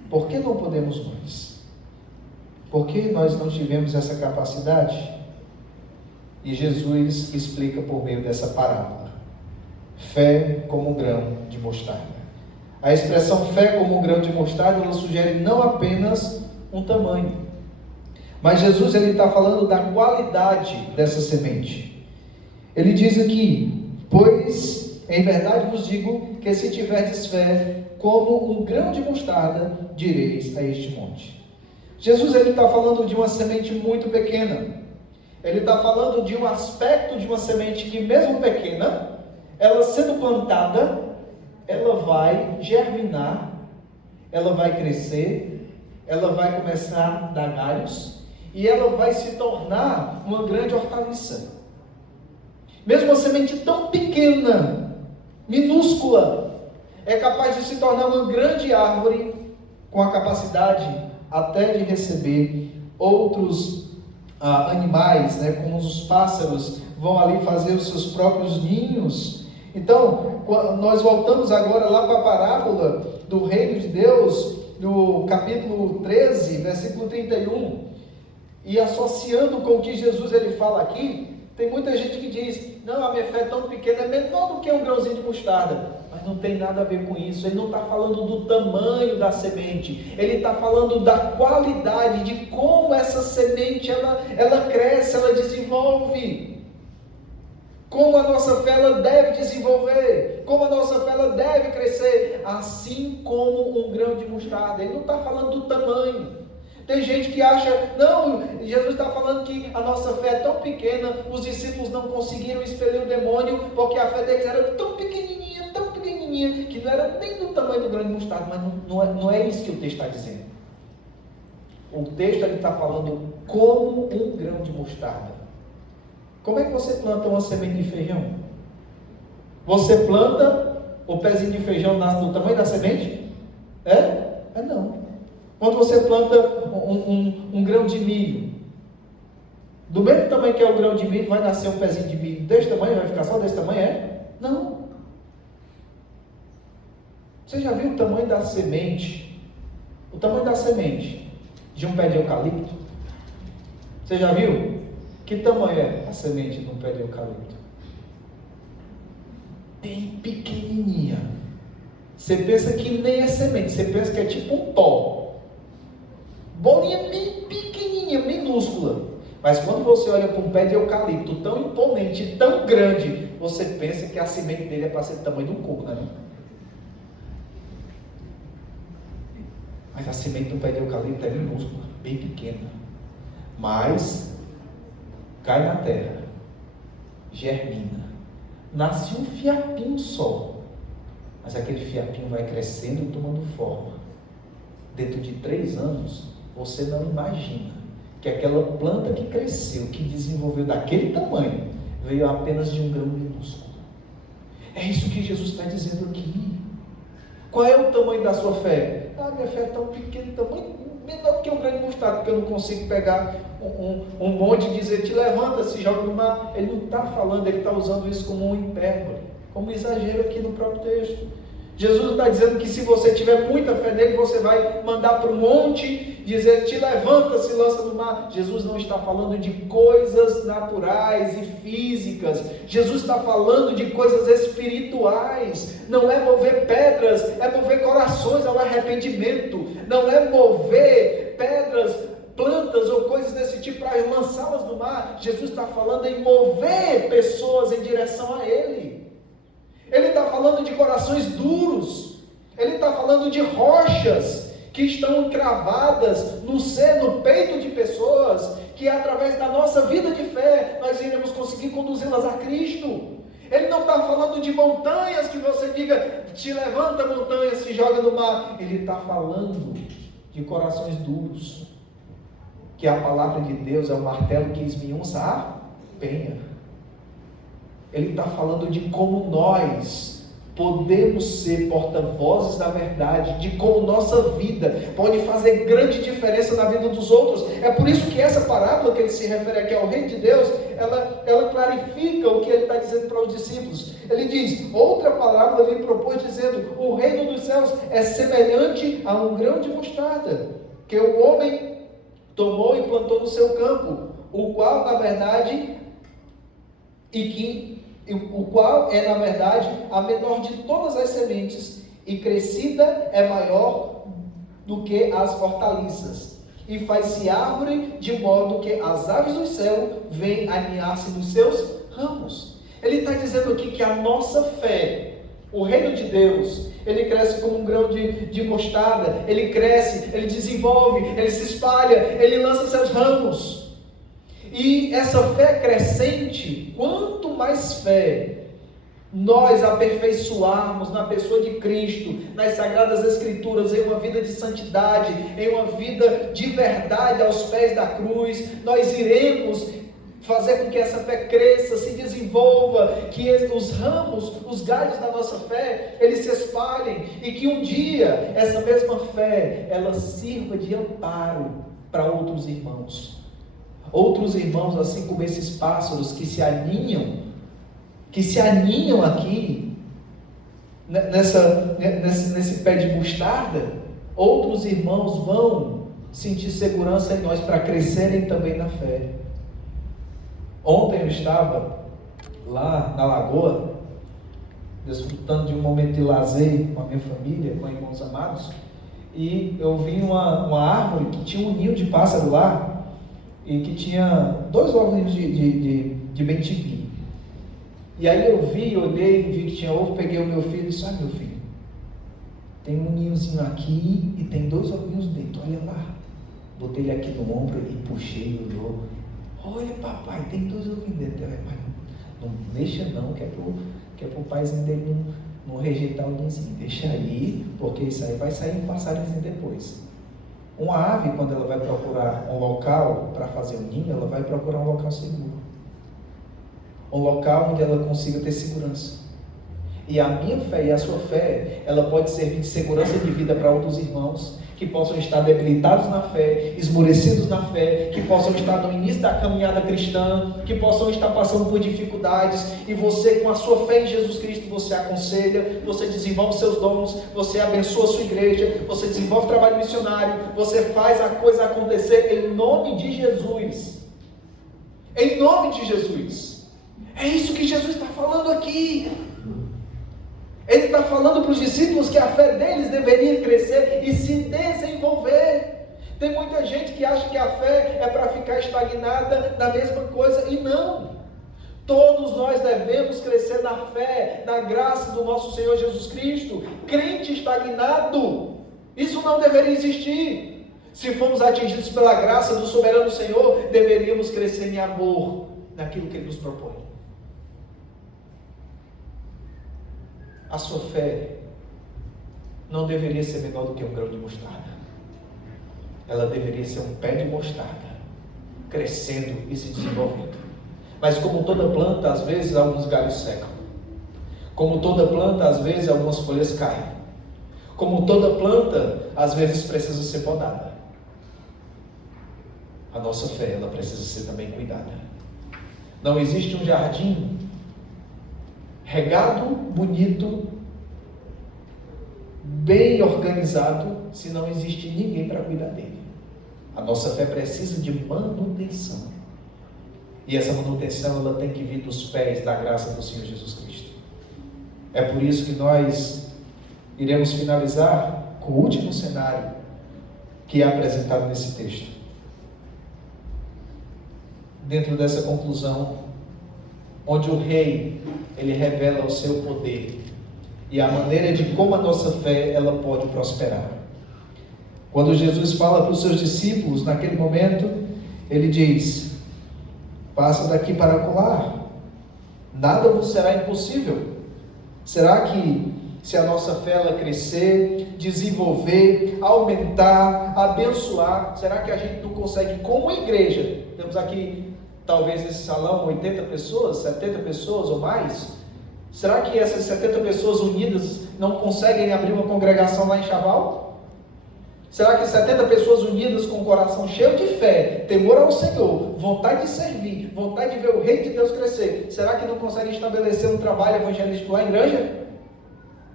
por que não podemos nós? Por que nós não tivemos essa capacidade? E Jesus explica por meio dessa parábola: fé como um grão de mostarda. A expressão fé como um grão de mostarda, ela sugere não apenas um tamanho, mas Jesus está falando da qualidade dessa semente. Ele diz aqui: pois em verdade vos digo, que se tiverdes fé como um grão de mostarda, direis a este monte. Jesus está falando de uma semente muito pequena. Ele está falando de um aspecto de uma semente que, mesmo pequena, ela sendo plantada, ela vai germinar, ela vai crescer, ela vai começar a dar galhos, e ela vai se tornar uma grande hortaliça. Mesmo uma semente tão pequena, minúscula, é capaz de se tornar uma grande árvore, com a capacidade até de receber outros animais, como os pássaros vão ali fazer os seus próprios ninhos. Então, nós voltamos agora lá para a parábola do reino de Deus, do capítulo 13, versículo 31, e associando com o que Jesus ele fala aqui, tem muita gente que diz: não, a minha fé é tão pequena, é menor do que um grãozinho de mostarda. Mas não tem nada a ver com isso. Ele não está falando do tamanho da semente, ele está falando da qualidade, de como essa semente ela cresce, ela desenvolve. Como a nossa fé ela deve desenvolver, como a nossa fé ela deve crescer, assim como um grão de mostarda. Ele não está falando do tamanho. Tem gente que acha: não, Jesus está falando que a nossa fé é tão pequena, os discípulos não conseguiram expelir o demônio, porque a fé deles era tão pequenininha, que não era nem do tamanho do grão de mostarda. Mas não é isso que o texto está dizendo. O texto está falando como um grão de mostarda. Como é que você planta uma semente de feijão? Você planta, o pezinho de feijão nasce do tamanho da semente? Não. Quando você planta um grão de milho, do mesmo tamanho que é o grão de milho, vai nascer um pezinho de milho desse tamanho, vai ficar só desse tamanho? Não. Você já viu o tamanho da semente? O tamanho da semente de um pé de eucalipto? Você já viu? Que tamanho é a semente de um pé de eucalipto? Bem pequenininha. Você pensa que nem é semente, você pensa que é tipo um pó. Bolinha bem pequenininha, minúscula. Mas quando você olha para um pé de eucalipto tão imponente, tão grande, você pensa que a semente dele é para ser do tamanho de um coco, não é? Mas a semente do pé de eucalipto é minúscula, bem pequena. Mas cai na terra, germina, nasce um fiapinho só. Mas aquele fiapinho vai crescendo e tomando forma. Dentro de 3 anos, você não imagina que aquela planta que cresceu, que desenvolveu daquele tamanho, veio apenas de um grão minúsculo. É isso que Jesus está dizendo aqui. Qual é o tamanho da sua fé? Minha fé é tão pequena, tamanho menor do que um grão de mostarda, porque eu não consigo pegar um monte e dizer, te levanta, se joga no mar. Ele não está falando, ele está usando isso como um hipérbole, como um exagero aqui no próprio texto. Jesus está dizendo que se você tiver muita fé nele, você vai mandar para o monte, dizer, te levanta, se lança no mar. Jesus não está falando de coisas naturais e físicas. Jesus está falando de coisas espirituais. Não é mover pedras, é mover corações ao arrependimento. Não é mover pedras, plantas ou coisas desse tipo para lançá-las no mar. Jesus está falando em mover pessoas em direção a Ele. Ele está falando de corações duros. Ele está falando de rochas que estão encravadas no peito de pessoas, que através da nossa vida de fé, nós iremos conseguir conduzi-las a Cristo. Ele não está falando de montanhas que você diga, te levanta montanha, se joga no mar. Ele está falando de corações duros, que a palavra de Deus é o martelo que esmiuça a penha. Ele está falando de como nós podemos ser porta-vozes da verdade, de como nossa vida pode fazer grande diferença na vida dos outros. É por isso que essa parábola que ele se refere aqui ao reino de Deus, ela clarifica o que ele está dizendo para os discípulos. Ele diz, outra parábola ele propôs dizendo, o reino dos céus é semelhante a um grão de mostarda, que o homem tomou e plantou no seu campo, o qual na verdade é na verdade a menor de todas as sementes, e crescida é maior do que as hortaliças, e faz-se árvore de modo que as aves do céu vêm aninhar-se nos seus ramos. Ele está dizendo aqui que a nossa fé, o reino de Deus, ele cresce como um grão de mostarda, ele cresce, ele desenvolve, ele se espalha, ele lança seus ramos. E essa fé crescente, quanto mais fé nós aperfeiçoarmos na pessoa de Cristo, nas Sagradas Escrituras, em uma vida de santidade, em uma vida de verdade aos pés da cruz, nós iremos fazer com que essa fé cresça, se desenvolva, que os ramos, os galhos da nossa fé, eles se espalhem, e que um dia essa mesma fé, ela sirva de amparo para outros irmãos. Outros irmãos, assim como esses pássaros que se aninham aqui, nesse pé de mostarda, outros irmãos vão sentir segurança em nós para crescerem também na fé. Ontem eu estava lá na lagoa, desfrutando de um momento de lazer com a minha família, com irmãos amados, e eu vi uma árvore que tinha um ninho de pássaro lá, e que tinha 2 ovinhos de bem-te-vi. E aí eu olhei, vi que tinha ovo, peguei o meu filho e disse, meu filho, tem um ninhozinho aqui e tem 2 ovinhos dentro, olha lá. Botei ele aqui no ombro e puxei, olhou, olha papai, tem 2 ovinhos dentro. Mas não deixa não, que é pro paizinho dele não rejeitar o ninhozinho, deixa aí, porque isso aí vai sair um passarinho depois. Uma ave, quando ela vai procurar um local para fazer um ninho, ela vai procurar um local seguro. Um local onde ela consiga ter segurança. E a minha fé e a sua fé, ela pode servir de segurança de vida para outros irmãos, que possam estar debilitados na fé, esmorecidos na fé, que possam estar no início da caminhada cristã, que possam estar passando por dificuldades, e você, com a sua fé em Jesus Cristo, você aconselha, você desenvolve seus dons, você abençoa a sua igreja, você desenvolve trabalho missionário, você faz a coisa acontecer em nome de Jesus. Em nome de Jesus. É isso que Jesus está falando aqui. Ele está falando para os discípulos que a fé deles deveria crescer e se desenvolver. Tem muita gente que acha que a fé é para ficar estagnada na mesma coisa, e não. Todos nós devemos crescer na fé, na graça do nosso Senhor Jesus Cristo. Crente estagnado, isso não deveria existir. Se fomos atingidos pela graça do soberano Senhor, deveríamos crescer em amor naquilo que Ele nos propõe. A sua fé não deveria ser menor do que um grão de mostarda. Ela deveria ser um pé de mostarda, crescendo e se desenvolvendo. Mas como toda planta, às vezes alguns galhos secam. Como toda planta, às vezes algumas folhas caem. Como toda planta, às vezes precisa ser podada. a nossa fé, ela precisa ser também cuidada. Não existe um jardim regado, bonito, bem organizado, se não existe ninguém para cuidar dele. A nossa fé precisa de manutenção. E essa manutenção, ela tem que vir dos pés da graça do Senhor Jesus Cristo. É por isso que nós iremos finalizar com o último cenário que é apresentado nesse texto. Dentro dessa conclusão, onde o rei, ele revela o seu poder e a maneira de como a nossa fé, ela pode prosperar. Quando Jesus fala para os seus discípulos, naquele momento, ele diz: passa daqui para acolá, nada vos será impossível. Será que se a nossa fé ela crescer, desenvolver, aumentar, abençoar, será que a gente não consegue, como igreja, temos aqui talvez nesse salão 80 pessoas, 70 pessoas ou mais, será que essas 70 pessoas unidas não conseguem abrir uma congregação lá em Chaval? Será que 70 pessoas unidas com o coração cheio de fé, temor ao Senhor, vontade de servir, vontade de ver o reino de Deus crescer, será que não conseguem estabelecer um trabalho evangelístico lá em Granja?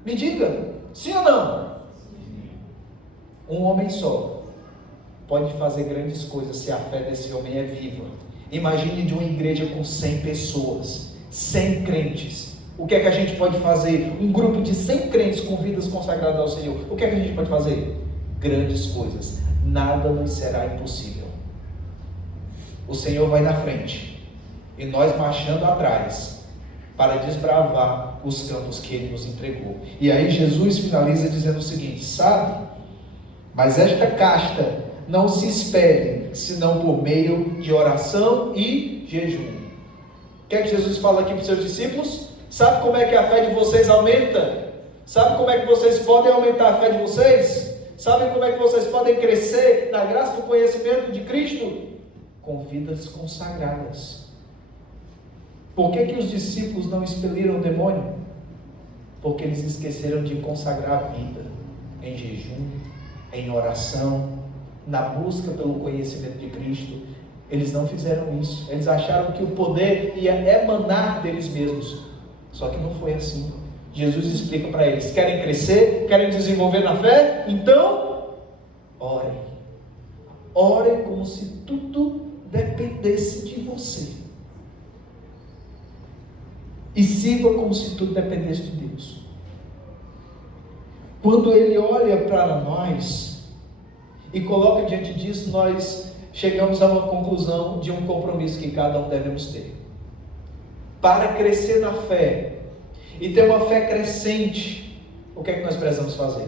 Me diga, sim ou não? Um homem só pode fazer grandes coisas se a fé desse homem é viva. Imagine de uma igreja com 100 pessoas, 100 crentes. O que é que a gente pode fazer? Um grupo de 100 crentes com vidas consagradas ao Senhor. O que é que a gente pode fazer? Grandes coisas. Nada nos será impossível. O Senhor vai na frente e nós marchando atrás para desbravar os campos que Ele nos entregou. E aí Jesus finaliza dizendo o seguinte: sabe, mas esta casta não se espere, senão por meio de oração e jejum. O que é que Jesus fala aqui para os seus discípulos? Sabe como é que a fé de vocês aumenta? Sabe como é que vocês podem aumentar a fé de vocês? Sabe como é que vocês podem crescer na graça do conhecimento de Cristo? Com vidas consagradas. Por que os discípulos não expeliram o demônio? Porque eles esqueceram de consagrar a vida em jejum, em oração, na busca pelo conhecimento de Cristo. Eles não fizeram isso. Eles acharam que o poder ia emanar deles mesmos. Só que não foi assim. Jesus explica para eles: querem crescer? Querem desenvolver na fé? Então, orem. Orem como se tudo dependesse de você. E sirva como se tudo dependesse de Deus. Quando Ele olha para nós e coloca diante disso, nós chegamos a uma conclusão de um compromisso que cada um devemos ter. Para crescer na fé e ter uma fé crescente, o que é que nós precisamos fazer?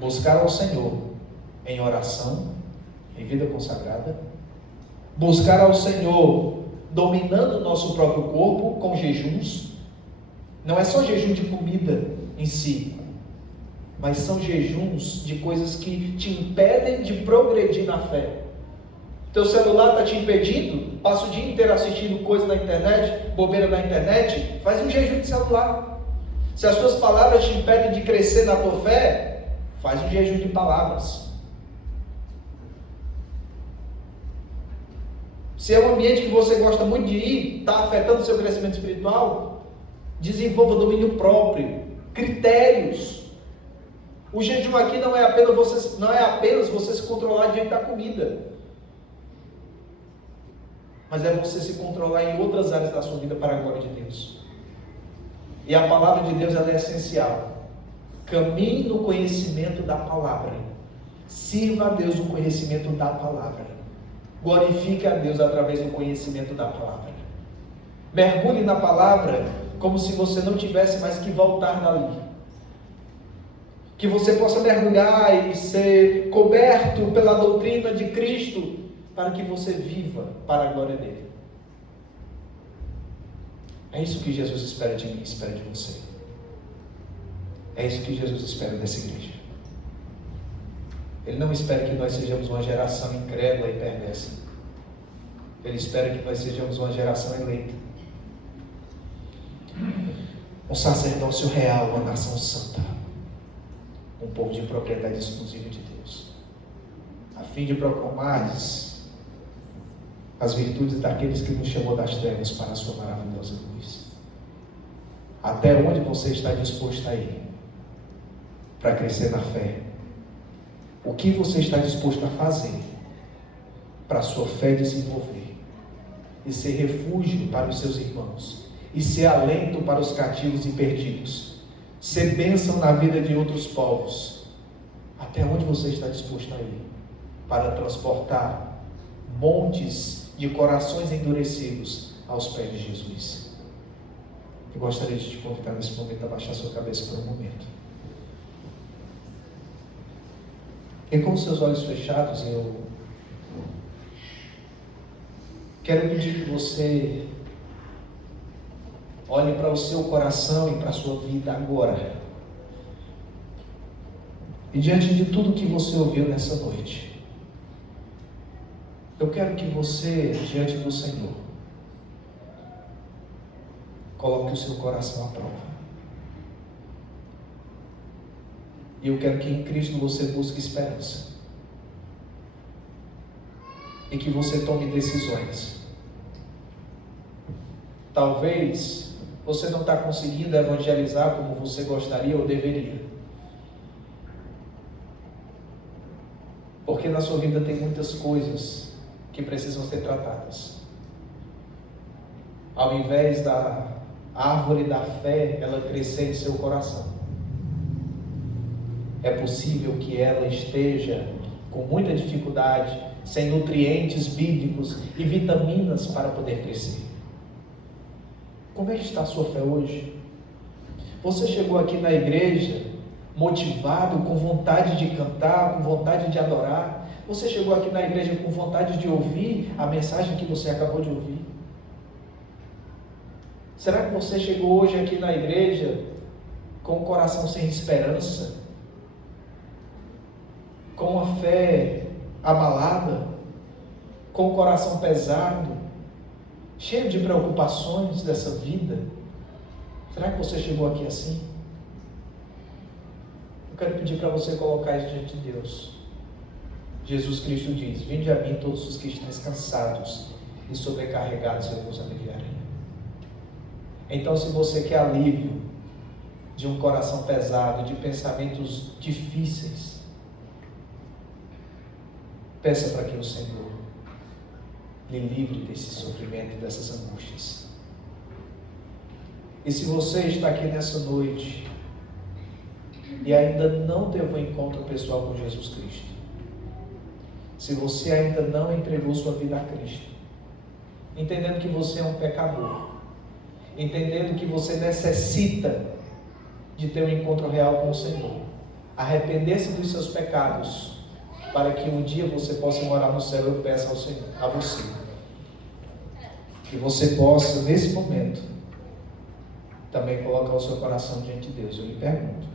Buscar ao Senhor em oração, em vida consagrada. Buscar ao Senhor dominando o nosso próprio corpo com jejuns. Não é só jejum de comida em si, mas são jejuns de coisas que te impedem de progredir na fé. Teu celular está te impedindo? Passa o dia inteiro assistindo coisas na internet, bobeira na internet, faz um jejum de celular. Se as tuas palavras te impedem de crescer na tua fé, faz um jejum de palavras. Se é um ambiente que você gosta muito de ir, está afetando o seu crescimento espiritual, desenvolva domínio próprio, critérios. O jejum aqui não é apenas você se controlar diante da comida, mas é você se controlar em outras áreas da sua vida para a glória de Deus. E a palavra de Deus, ela é essencial. Caminhe no conhecimento da palavra. Sirva a Deus no conhecimento da palavra. Glorifique a Deus através do conhecimento da palavra. Mergulhe na palavra como se você não tivesse mais que voltar dali. Que você possa mergulhar e ser coberto pela doutrina de Cristo, para que você viva para a glória dele. É isso que Jesus espera de mim, espera de você. É isso que Jesus espera dessa igreja. Ele não espera que nós sejamos uma geração incrédula e perversa. Ele espera que nós sejamos uma geração eleita. Um sacerdócio real, uma nação santa. Um povo de propriedade exclusiva de Deus. A fim de proclamardes as virtudes daqueles que nos chamou das trevas para a sua maravilhosa luz. Até onde você está disposto a ir para crescer na fé? O que você está disposto a fazer para a sua fé desenvolver e ser refúgio para os seus irmãos e ser alento para os cativos e perdidos, ser bênção na vida de outros povos? Até onde você está disposto a ir para transportar montes de corações endurecidos aos pés de Jesus? Eu gostaria de te convidar nesse momento a baixar sua cabeça por um momento. E com seus olhos fechados, eu quero pedir que você olhe para o seu coração e para a sua vida agora. E diante de tudo que você ouviu nessa noite, eu quero que você, diante do Senhor, coloque o seu coração à prova. E eu quero que em Cristo você busque esperança. E que você tome decisões. Talvez você não está conseguindo evangelizar como você gostaria ou deveria. Porque na sua vida tem muitas coisas que precisam ser tratadas. Ao invés da árvore da fé, ela crescer em seu coração, é possível que ela esteja com muita dificuldade, sem nutrientes bíblicos e vitaminas para poder crescer. Como é que está a sua fé hoje? Você chegou aqui na igreja motivado, com vontade de cantar, com vontade de adorar? Você chegou aqui na igreja com vontade de ouvir a mensagem que você acabou de ouvir? Será que você chegou hoje aqui na igreja com o coração sem esperança? Com a fé abalada? Com o coração pesado? Cheio de preocupações dessa vida? Será que você chegou aqui assim? Eu quero pedir para você colocar isso diante de Deus. Jesus Cristo diz: vinde a mim todos os que estáis cansados e sobrecarregados, eu vos aliviarei. Então, se você quer alívio de um coração pesado, de pensamentos difíceis, peça para que o Senhor lhe livre desse sofrimento e dessas angústias. E se você está aqui nessa noite e ainda não teve um encontro pessoal com Jesus Cristo, se você ainda não entregou sua vida a Cristo, entendendo que você é um pecador, entendendo que você necessita de ter um encontro real com o Senhor, arrepender-se dos seus pecados, para que um dia você possa morar no céu, eu peço ao Senhor, a você, que você possa, nesse momento, também colocar o seu coração diante de Deus. Eu lhe pergunto,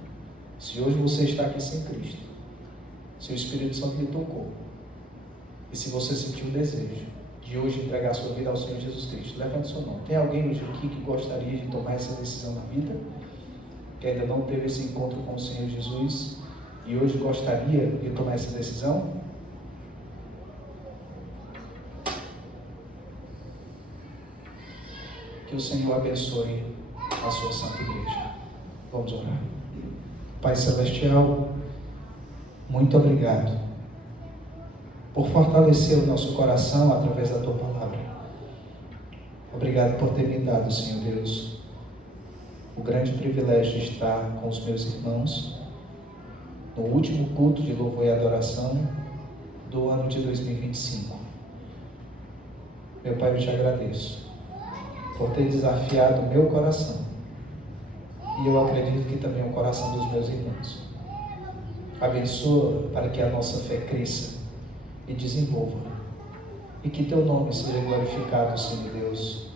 se hoje você está aqui sem Cristo, se o Espírito Santo lhe tocou, e se você sentiu o desejo de hoje entregar a sua vida ao Senhor Jesus Cristo, levante sua mão. Tem alguém hoje aqui que gostaria de tomar essa decisão na vida? Que ainda não teve esse encontro com o Senhor Jesus e hoje gostaria de tomar essa decisão? Que o Senhor abençoe a sua santa igreja. Vamos orar. Pai Celestial, muito obrigado por fortalecer o nosso coração através da Tua Palavra. Obrigado por ter me dado, Senhor Deus, o grande privilégio de estar com os meus irmãos no último culto de louvor e adoração do ano de 2025. Meu Pai, eu te agradeço por ter desafiado o meu coração e eu acredito que também o coração dos meus irmãos. Abençoa para que a nossa fé cresça e desenvolva, e que Teu nome seja glorificado, Senhor Deus,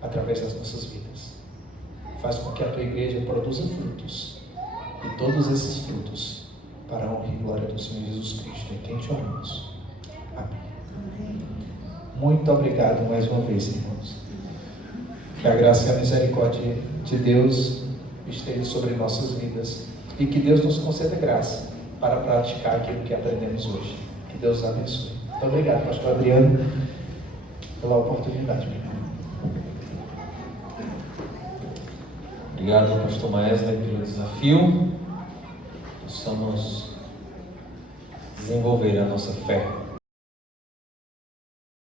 através das nossas vidas. Faz com que a Tua igreja produza frutos, e todos esses frutos para a honra e glória do Senhor Jesus Cristo, em quem te oramos. Amém. Muito obrigado mais uma vez, irmãos. Que a graça e a misericórdia de Deus esteja sobre nossas vidas, e que Deus nos conceda graça para praticar aquilo que aprendemos hoje. Que Deus abençoe. Muito obrigado, pastor Adriano. pela oportunidade, meu irmão. Obrigado, pastor Maesley, pelo desafio. Possamos desenvolver a nossa fé